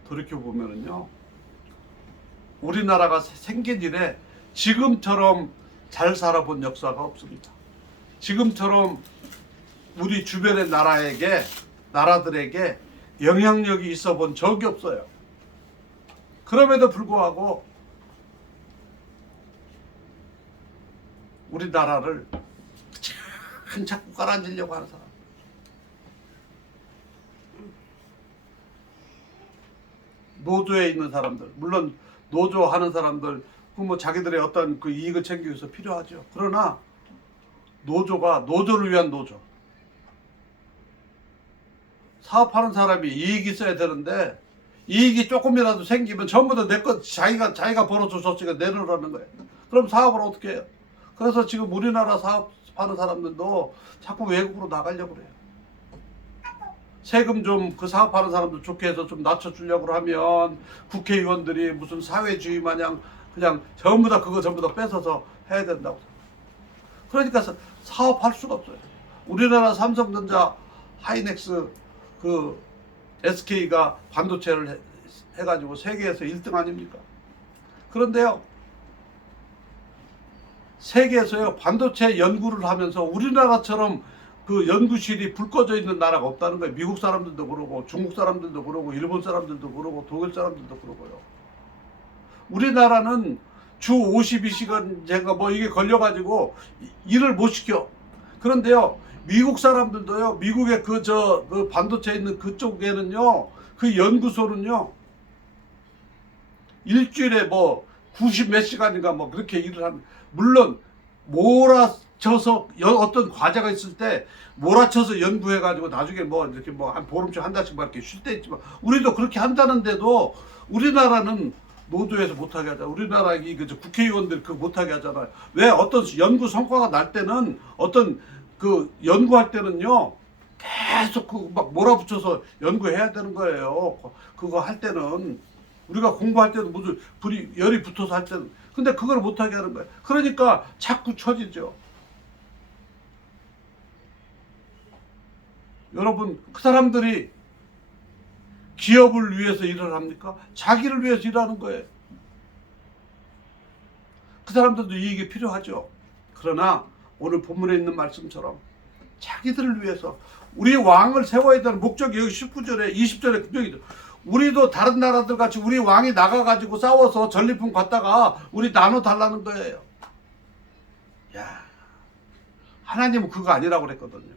돌이켜보면은요, 우리나라가 생긴 이래 지금처럼 잘 살아본 역사가 없습니다. 지금처럼 우리 주변의 나라들에게 영향력이 있어 본 적이 없어요. 그럼에도 불구하고 우리나라를 자꾸 깔아주려고 하는 사람. 노조에 있는 사람들, 물론 노조 하는 사람들, 뭐 자기들의 어떤 그 이익을 챙기기 위해서 필요하죠. 그러나 노조가 노조를 위한 노조. 사업하는 사람이 이익이 있어야 되는데 이익이 조금이라도 생기면 전부 다 내 것 자기가 벌어줬으니까 내놓으라는 거예요. 그럼 사업을 어떻게 해요? 그래서 지금 우리나라 사업하는 사람들도 자꾸 외국으로 나가려고 그래요. 세금 좀 그 사업하는 사람들 좋게 해서 좀 낮춰주려고 하면 국회의원들이 무슨 사회주의 마냥 그냥 전부 다 뺏어서 해야 된다고. 그러니까 사업할 수가 없어요. 우리나라 삼성전자, 하이닉스, 그 SK가 반도체를 해가지고 세계에서 1등 아닙니까? 그런데요, 세계에서요 반도체 연구를 하면서 우리나라처럼 그 연구실이 불 꺼져 있는 나라가 없다는 거예요. 미국 사람들도 그러고 중국 사람들도 그러고 일본 사람들도 그러고 독일 사람들도 그러고요. 우리나라는 주 52시간제가 뭐 이게 걸려가지고 일을 못 시켜. 그런데요 미국 사람들도요, 미국의 그 반도체 있는 그쪽에는요, 그 연구소는요 일주일에 뭐 90 몇 시간인가 뭐 그렇게 일을 하는. 물론 몰아쳐서 어떤 과제가 있을 때 몰아쳐서 연구해가지고 나중에 뭐 이렇게 뭐 한 보름씩 한 달씩 막 이렇게 쉴 때 있지만 우리도 그렇게 한다는데도 우리나라는 노조에서 못하게 하잖아. 우리나라 국회의원들 그거 못하게 하잖아요. 왜? 어떤 연구 성과가 날 때는 어떤 그 연구할 때는요 계속 그 막 몰아붙여서 연구해야 되는 거예요. 그거 할 때는 우리가 공부할 때도 무슨 열이 붙어서 할 때는. 근데 그걸 못하게 하는 거예요. 그러니까 자꾸 처지죠. 여러분, 그 사람들이 기업을 위해서 일을 합니까? 자기를 위해서 일하는 거예요. 그 사람들도 이익이 필요하죠. 그러나 오늘 본문에 있는 말씀처럼 자기들을 위해서 우리 왕을 세워야 되는 목적이 여기 19절에 20절에 분명히죠. 우리도 다른 나라들 같이 우리 왕이 나가가지고 싸워서 전리품 갖다가 우리 나눠 달라는 거예요. 야, 하나님은 그거 아니라고 그랬거든요.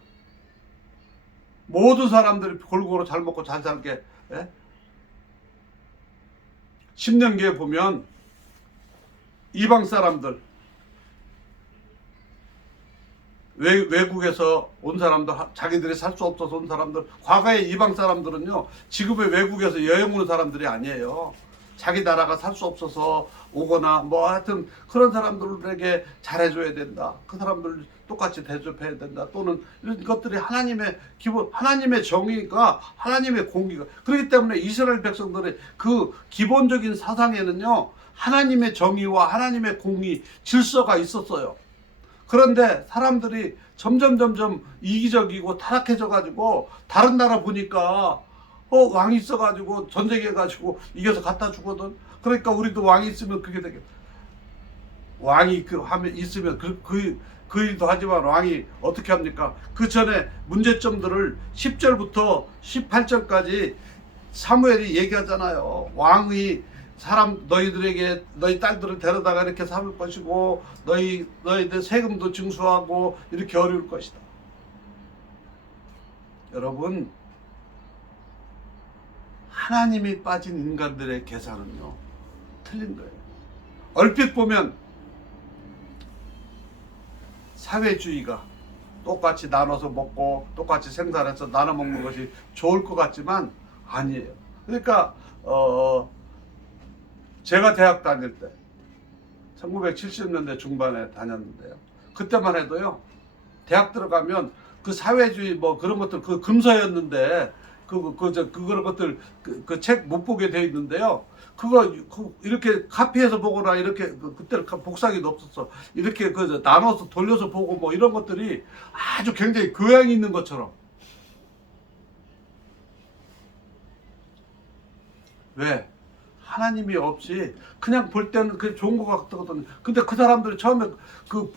모든 사람들이 골고루 잘 먹고 잘 살게. 예? 신명기에 보면 이방 사람들, 외국에서 온 사람들, 자기들이 살 수 없어서 온 사람들, 과거의 이방 사람들은요 지금의 외국에서 여행 오는 사람들이 아니에요. 자기 나라가 살 수 없어서 오거나 뭐 하여튼 그런 사람들에게 잘해줘야 된다. 그 사람들 똑같이 대접해야 된다. 또는 이런 것들이 하나님의 기본, 하나님의 정의가, 하나님의 공의가. 그렇기 때문에 이스라엘 백성들의 그 기본적인 사상에는요 하나님의 정의와 하나님의 공의, 질서가 있었어요. 그런데 사람들이 점점 이기적이고 타락해져 가지고 다른 나라 보니까 왕이 있어가지고 전쟁해가지고 이겨서 갖다 주거든. 그러니까 우리도 왕이 있으면 그게 되겠다. 왕이 있으면 그 일도 하지만 왕이 어떻게 합니까? 그 전에 문제점들을 10절부터 18절까지 사무엘이 얘기하잖아요. 왕의 사람 너희들에게 너희 딸들을 데려다가 이렇게 삼을 것이고 너희들 세금도 징수하고 이렇게 어려울 것이다. 여러분, 하나님이 빠진 인간들의 계산은요 틀린 거예요. 얼핏 보면 사회주의가 똑같이 나눠서 먹고 똑같이 생산해서 나눠 먹는 것이 좋을 것 같지만 아니에요. 그러니까 제가 대학 다닐 때 1970년대 중반에 다녔는데요. 그때만 해도요 대학 들어가면 그 사회주의 뭐 그런 것들 그 금서였는데 그런 것들 그 책 못 보게 돼 있는데요. 그거 이렇게 카피해서 보거나 이렇게 그때 복사기도 없었어. 이렇게 나눠서 돌려서 보고 뭐 이런 것들이 아주 굉장히 교양이 있는 것처럼. 왜? 하나님이 없이 그냥 볼 때는 그게 좋은 것 같거든요. 근데 그 사람들이 처음에 그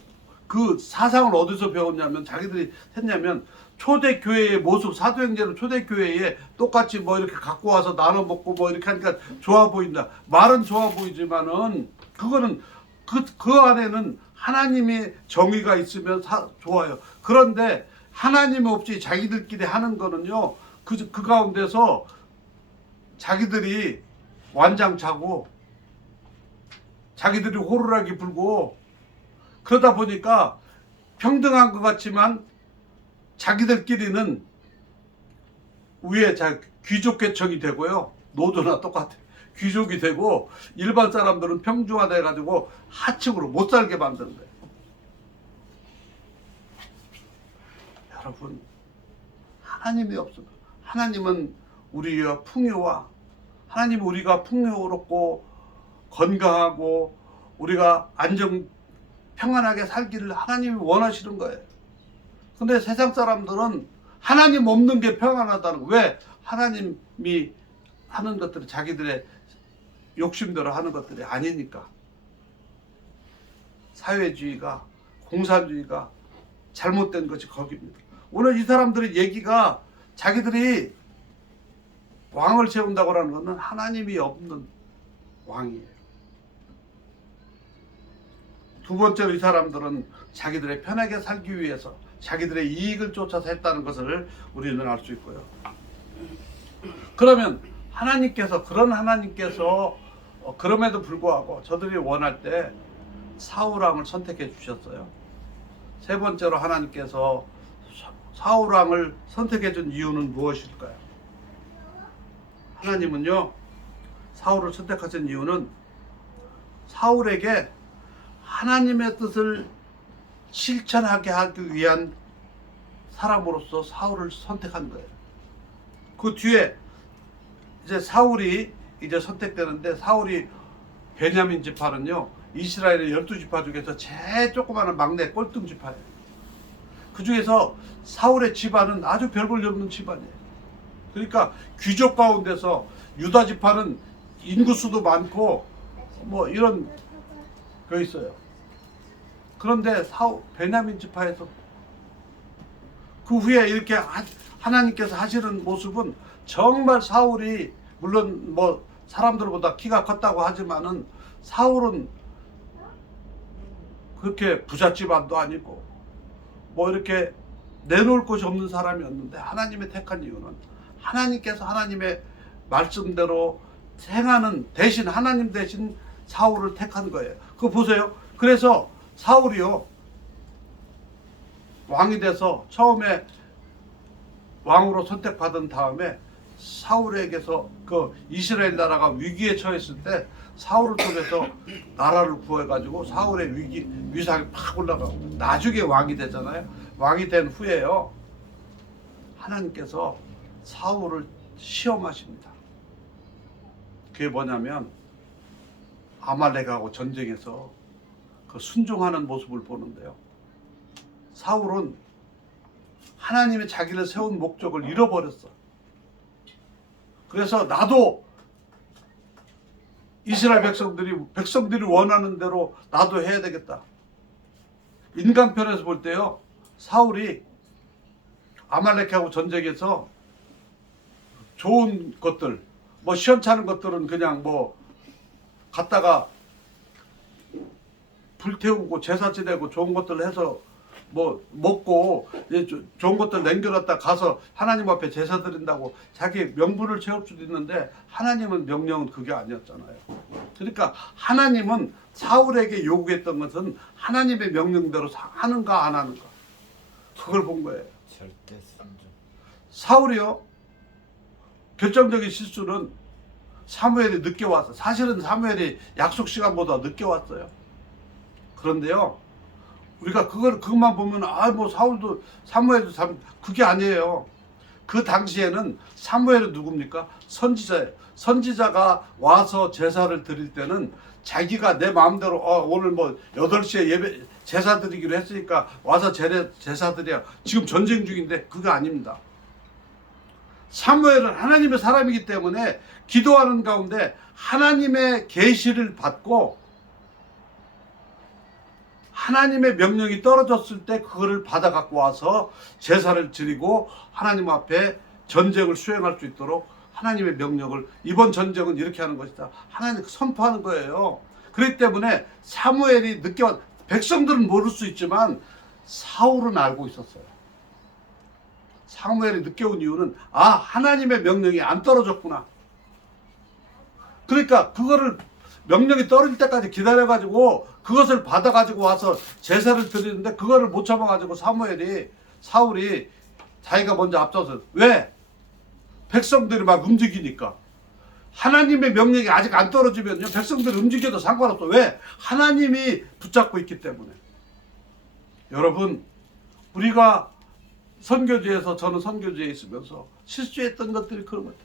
그 사상을 어디서 배웠냐면 자기들이 했냐면 초대교회의 모습, 사도행전의 초대교회에 똑같이 뭐 이렇게 갖고 와서 나눠 먹고 뭐 이렇게 하니까 좋아 보인다. 말은 좋아 보이지만은 그거는 그 안에는 하나님의 정의가 있으면 좋아요. 그런데 하나님 없이 자기들끼리 하는 거는요, 그 가운데서 자기들이 완장차고 자기들이 호루라기 불고 그러다 보니까 평등한 것 같지만 자기들끼리는 위에 귀족계층이 되고요. 노조나 똑같아. 귀족이 되고 일반 사람들은 평준화돼 가지고 하층으로 못 살게 만드는 거예요. 여러분, 하나님이 없으면, 하나님은 우리가 풍요와, 하나님은 우리가 풍요롭고 건강하고 우리가 평안하게 살기를 하나님이 원하시는 거예요. 근데 세상 사람들은 하나님 없는 게 평안하다는 거예요. 왜? 하나님이 하는 것들이 자기들의 욕심대로 하는 것들이 아니니까. 사회주의가, 공산주의가 잘못된 것이 거기입니다. 오늘 이 사람들의 얘기가 자기들이 왕을 세운다고 하는 것은 하나님이 없는 왕이에요. 두 번째로 이 사람들은 자기들의 편하게 살기 위해서 자기들의 이익을 쫓아서 했다는 것을 우리는 알 수 있고요. 그러면 그런 하나님께서 그럼에도 불구하고 저들이 원할 때 사울왕을 선택해 주셨어요. 세 번째로 하나님께서 사울왕을 선택해 준 이유는 무엇일까요? 하나님은요, 사울을 선택하신 이유는 사울에게 하나님의 뜻을 실천하게 하기 위한 사람으로서 사울을 선택한 거예요. 그 뒤에 이제 사울이 이제 선택되는데, 사울이 베냐민 지파는요, 이스라엘의 12지파 중에서 제일 조그마한 막내 꼴등 지파예요. 그 중에서 사울의 집안은 아주 별 볼 일 없는 집안이에요. 그러니까 귀족 가운데서 유다 지파는 인구수도 많고 뭐 이런 거 있어요. 그런데 베냐민 지파에서 그 후에 이렇게 하나님께서 하시는 모습은 정말 사울이, 물론 뭐 사람들보다 키가 컸다고 하지만은 사울은 그렇게 부자 집안도 아니고 뭐 이렇게 내놓을 곳이 없는 사람이었는데, 하나님의 택한 이유는 하나님께서 하나님의 말씀대로 행하는 대신, 하나님 대신 사울을 택한 거예요. 그거 보세요. 그래서 사울이요, 왕이 돼서 처음에 왕으로 선택받은 다음에 사울에게서 그 이스라엘 나라가 위기에 처했을 때 사울을 통해서 나라를 구해가지고 사울의 위상이 팍 올라가고 나중에 왕이 되잖아요. 왕이 된 후에요, 하나님께서 사울을 시험하십니다. 그게 뭐냐면 아말렉하고 전쟁에서 그 순종하는 모습을 보는데요, 사울은 하나님의 자기를 세운 목적을 잃어버렸어. 그래서 나도 이스라엘 백성들이 원하는 대로 나도 해야 되겠다. 인간편에서 볼 때요, 사울이 아말렉하고 전쟁에서 좋은 것들, 뭐 시원찮은 것들은 그냥 뭐 갖다가 불태우고 제사 지내고 좋은 것들 해서 뭐 먹고 좋은 것들 남겨놨다 가서 하나님 앞에 제사 드린다고 자기 명분을 채울 수도 있는데, 하나님은 명령은 그게 아니었잖아요. 그러니까 하나님은 사울에게 요구했던 것은 하나님의 명령대로 하는가 안 하는가, 그걸 본 거예요. 절대 순종. 사울이요, 결정적인 실수는 사무엘이 늦게 왔어. 사실은 사무엘이 약속 시간보다 늦게 왔어요. 그런데요, 우리가 그것만 보면 뭐 사울도 사무엘도 그게 아니에요. 그 당시에는 사무엘은 누굽니까? 선지자예요. 선지자가 와서 제사를 드릴 때는 자기가 내 마음대로 오늘 뭐 8시에 제사 드리기로 했으니까 와서 제사 드려. 지금 전쟁 중인데 그거 아닙니다. 사무엘은 하나님의 사람이기 때문에 기도하는 가운데 하나님의 계시를 받고 하나님의 명령이 떨어졌을 때 그거를 받아 갖고 와서 제사를 드리고 하나님 앞에 전쟁을 수행할 수 있도록 하나님의 명령을, 이번 전쟁은 이렇게 하는 것이다, 하나님 선포하는 거예요. 그렇기 때문에 사무엘이 늦게 왔, 백성들은 모를 수 있지만 사울은 알고 있었어요. 사무엘이 늦게 온 이유는 하나님의 명령이 안 떨어졌구나. 그러니까 그거를 명령이 떨어질 때까지 기다려가지고 그것을 받아가지고 와서 제사를 드리는데 그거를 못 참아가지고 사울이 자기가 먼저 앞서서, 왜? 백성들이 막 움직이니까. 하나님의 명령이 아직 안 떨어지면요, 백성들이 움직여도 상관없어. 왜? 하나님이 붙잡고 있기 때문에. 여러분, 우리가 선교지에서, 저는 선교지에 있으면서 실수했던 것들이 그런 것들.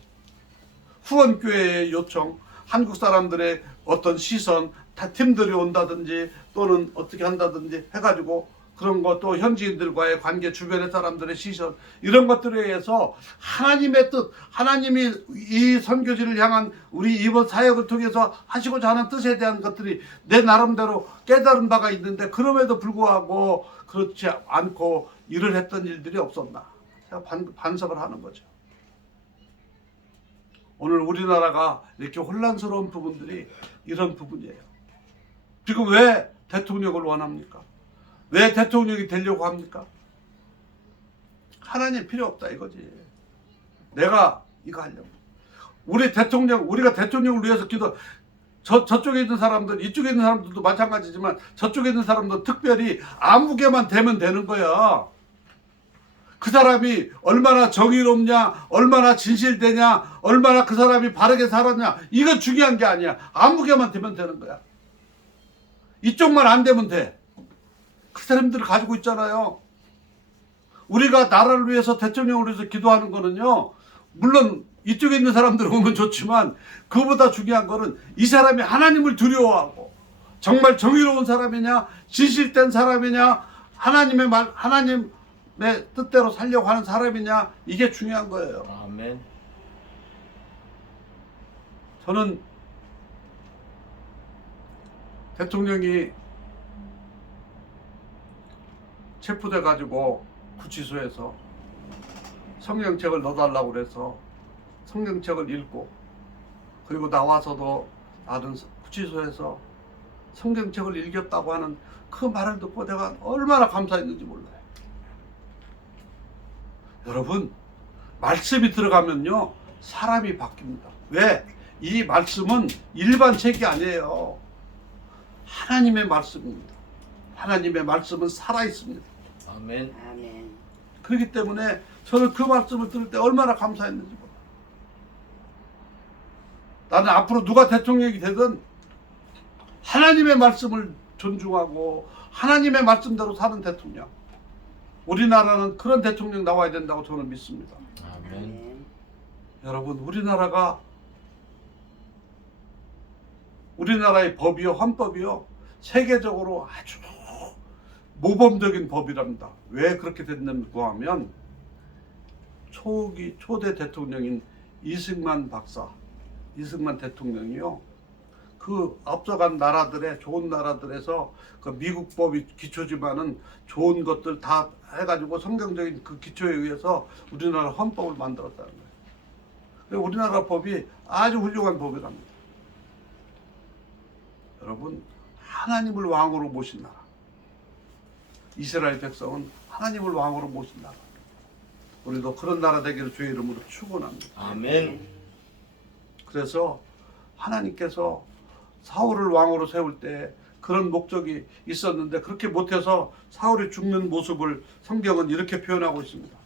후원교회의 요청, 한국 사람들의 어떤 시선, 다 팀들이 온다든지 또는 어떻게 한다든지 해가지고 그런 것, 또 현지인들과의 관계, 주변의 사람들의 시선, 이런 것들에 의해서 하나님의 뜻, 하나님이 이 선교지를 향한 우리 이번 사역을 통해서 하시고자 하는 뜻에 대한 것들이 내 나름대로 깨달은 바가 있는데, 그럼에도 불구하고 그렇지 않고 일을 했던 일들이 없었나, 제가 반성을 하는 거죠. 오늘 우리나라가 이렇게 혼란스러운 부분들이 이런 부분이에요. 지금 왜 대통령을 원합니까? 왜 대통령이 되려고 합니까? 하나님 필요 없다 이거지. 내가 이거 하려고. 우리가 대통령을 위해서 저쪽에 있는 사람들, 이쪽에 있는 사람들도 마찬가지지만 저쪽에 있는 사람도 특별히 아무개만 되면 되는 거야. 그 사람이 얼마나 정의롭냐, 얼마나 진실되냐, 얼마나 그 사람이 바르게 살았냐, 이거 중요한 게 아니야. 아무개만 되면 되는 거야. 이쪽만 안 되면 돼. 그 사람들을 가지고 있잖아요. 우리가 나라를 위해서, 대통령을 위해서 기도하는 거는요, 물론 이쪽에 있는 사람들 오면 좋지만 그보다 중요한 거는 이 사람이 하나님을 두려워하고 정말 정의로운 사람이냐, 진실된 사람이냐, 하나님의 뜻대로 살려고 하는 사람이냐, 이게 중요한 거예요. 아멘. 저는 대통령이 체포돼 가지고 구치소에서 성경책을 넣어달라고 그래서 성경책을 읽고, 그리고 나와서도 다른 구치소에서 성경책을 읽었다고 하는 그 말을 듣고 내가 얼마나 감사했는지 몰라요. 여러분, 말씀이 들어가면요, 사람이 바뀝니다. 왜? 이 말씀은 일반 책이 아니에요. 하나님의 말씀입니다. 하나님의 말씀은 살아있습니다. 아멘. 아멘. 그렇기 때문에 저는 그 말씀을 들을 때 얼마나 감사했는지 몰라요. 나는 앞으로 누가 대통령이 되든 하나님의 말씀을 존중하고 하나님의 말씀대로 사는 대통령, 우리나라는 그런 대통령 나와야 된다고 저는 믿습니다. 아멘. 여러분, 우리나라의 법이요, 헌법이요, 세계적으로 아주 모범적인 법이랍니다. 왜 그렇게 됐냐고 하면, 초대 대통령인 이승만 대통령이요, 그 앞서간 나라들의, 좋은 나라들에서 그 미국 법이 기초지만은 좋은 것들 다 해가지고 성경적인 그 기초에 의해서 우리나라 헌법을 만들었다는 거예요. 그래서 우리나라 법이 아주 훌륭한 법이랍니다. 여러분, 하나님을 왕으로 모신 나라, 이스라엘 백성은 하나님을 왕으로 모신 나라, 우리도 그런 나라 되기를 주의 이름으로 축원합니다. 아멘. 그래서 하나님께서 사울을 왕으로 세울 때 그런 목적이 있었는데, 그렇게 못해서 사울이 죽는 모습을 성경은 이렇게 표현하고 있습니다.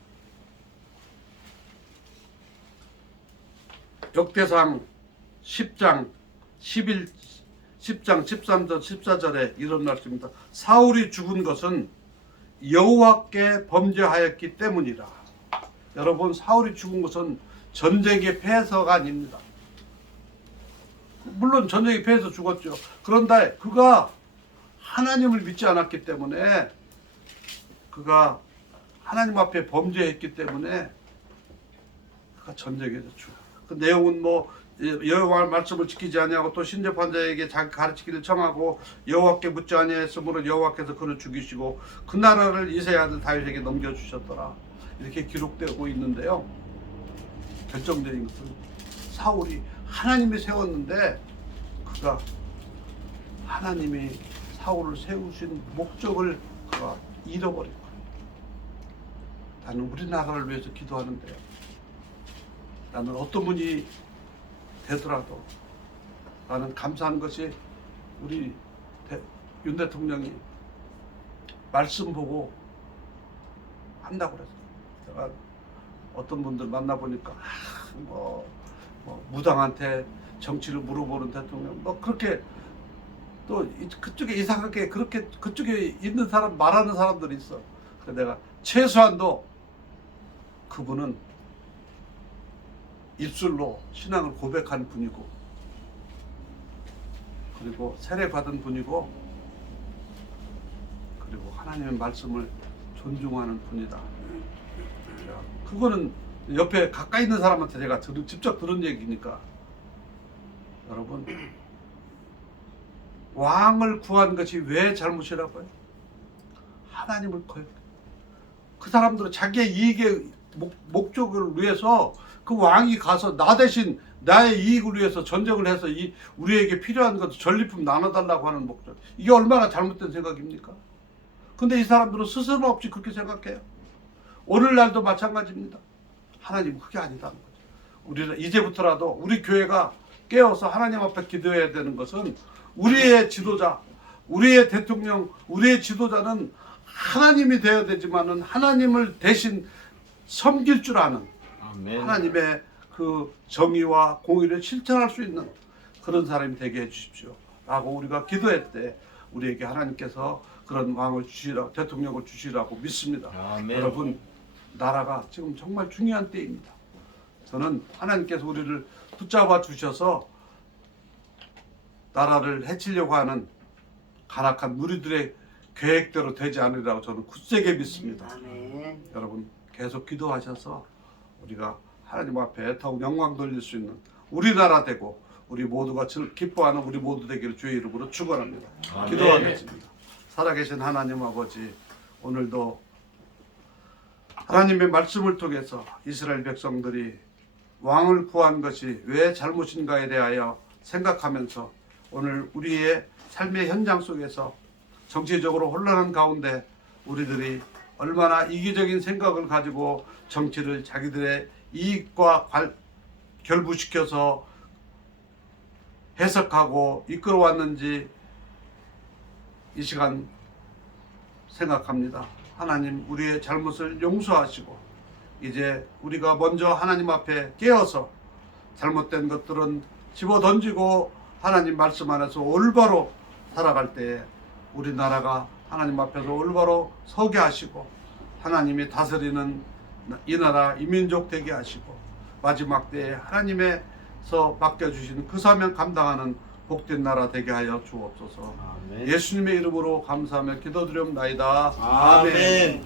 역대상 10장 13절 14절에 이런 말씀입니다. 사울이 죽은 것은 여호와께 범죄하였기 때문이라. 여러분, 사울이 죽은 것은 전쟁의 패해서가 아닙니다. 물론 전쟁에 패해서 죽었죠. 그런데 그가 하나님을 믿지 않았기 때문에, 그가 하나님 앞에 범죄했기 때문에 그가 전쟁에서 죽어. 그 내용은 뭐 여호와의 말씀을 지키지 아니하고 또 신접한 자에게 자기 가르치기를 청하고 여호와께 묻지 아니하였으므로 여호와께서 그를 죽이시고 그 나라를 이새의 아들 다윗에게 넘겨주셨더라. 이렇게 기록되고 있는데요. 결정적인 것은 사울이 하나님이 세웠는데 그가 하나님이 사울을 세우신 목적을 그가 잃어버린 거예요. 나는 우리나라를 위해서 기도하는데요. 나는 어떤 분이 되더라도 나는 감사한 것이 우리 윤 대통령이 말씀 보고 한다고 그랬어요. 제가 어떤 분들 만나보니까 뭐 무당한테 정치를 물어보는 대통령 뭐 그렇게 또 그쪽에 이상하게 그렇게 그쪽에 있는 사람 말하는 사람들이 있어. 그래서 내가 최소한도 그분은 입술로 신앙을 고백한 분이고 그리고 세례받은 분이고 그리고 하나님의 말씀을 존중하는 분이다. 그거는 옆에 가까이 있는 사람한테 제가 직접 들은 얘기니까 여러분 왕을 구한 것이 왜 잘못이라고요? 하나님을 거역. 그 사람들은 자기의 이익의 목적을 위해서 그 왕이 가서 나 대신 나의 이익을 위해서 전쟁을 해서 우리에게 필요한 것도 전리품 나눠달라고 하는 목적. 이게 얼마나 잘못된 생각입니까? 근데 이 사람들은 스스럼 없이 그렇게 생각해요. 오늘날도 마찬가지입니다. 하나님 그게 아니다는 거죠. 우리는 이제부터라도 우리 교회가 깨어서 하나님 앞에 기도해야 되는 것은 우리의 지도자, 우리의 대통령, 우리의 지도자는 하나님이 되어야 되지만은 하나님을 대신 섬길 줄 아는 아멘. 하나님의 그 정의와 공의를 실천할 수 있는 그런 사람이 되게 해주십시오 라고 우리가 기도할 때 우리에게 하나님께서 그런 왕을 주시라고 대통령을 주시라고 믿습니다. 아멘. 여러분 나라가 지금 정말 중요한 때입니다. 저는 하나님께서 우리를 붙잡아 주셔서 나라를 해치려고 하는 간악한 무리들의 계획대로 되지 않으리라고 저는 굳세게 믿습니다. 아멘. 여러분 계속 기도하셔서 우리가 하나님 앞에 더욱 영광 돌릴 수 있는 우리나라 되고 우리 모두가 기뻐하는 우리 모두 되기를 주의 이름으로 축원합니다. 아멘. 기도하겠습니다. 살아계신 하나님 아버지 오늘도 하나님의 말씀을 통해서 이스라엘 백성들이 왕을 구한 것이 왜 잘못인가에 대하여 생각하면서 오늘 우리의 삶의 현장 속에서 정치적으로 혼란한 가운데 우리들이 얼마나 이기적인 생각을 가지고 정치를 자기들의 이익과 결부시켜서 해석하고 이끌어왔는지 이 시간 생각합니다. 하나님 우리의 잘못을 용서하시고 이제 우리가 먼저 하나님 앞에 깨어서 잘못된 것들은 집어던지고 하나님 말씀 안에서 올바로 살아갈 때에 우리나라가 하나님 앞에서 올바로 서게 하시고 하나님이 다스리는 이 나라 이 민족 되게 하시고 마지막 때에 하나님에서 맡겨주신 그 사명 감당하는 복된 나라 되게 하여 주옵소서. 아멘. 예수님의 이름으로 감사하며 기도드리옵나이다. 아멘.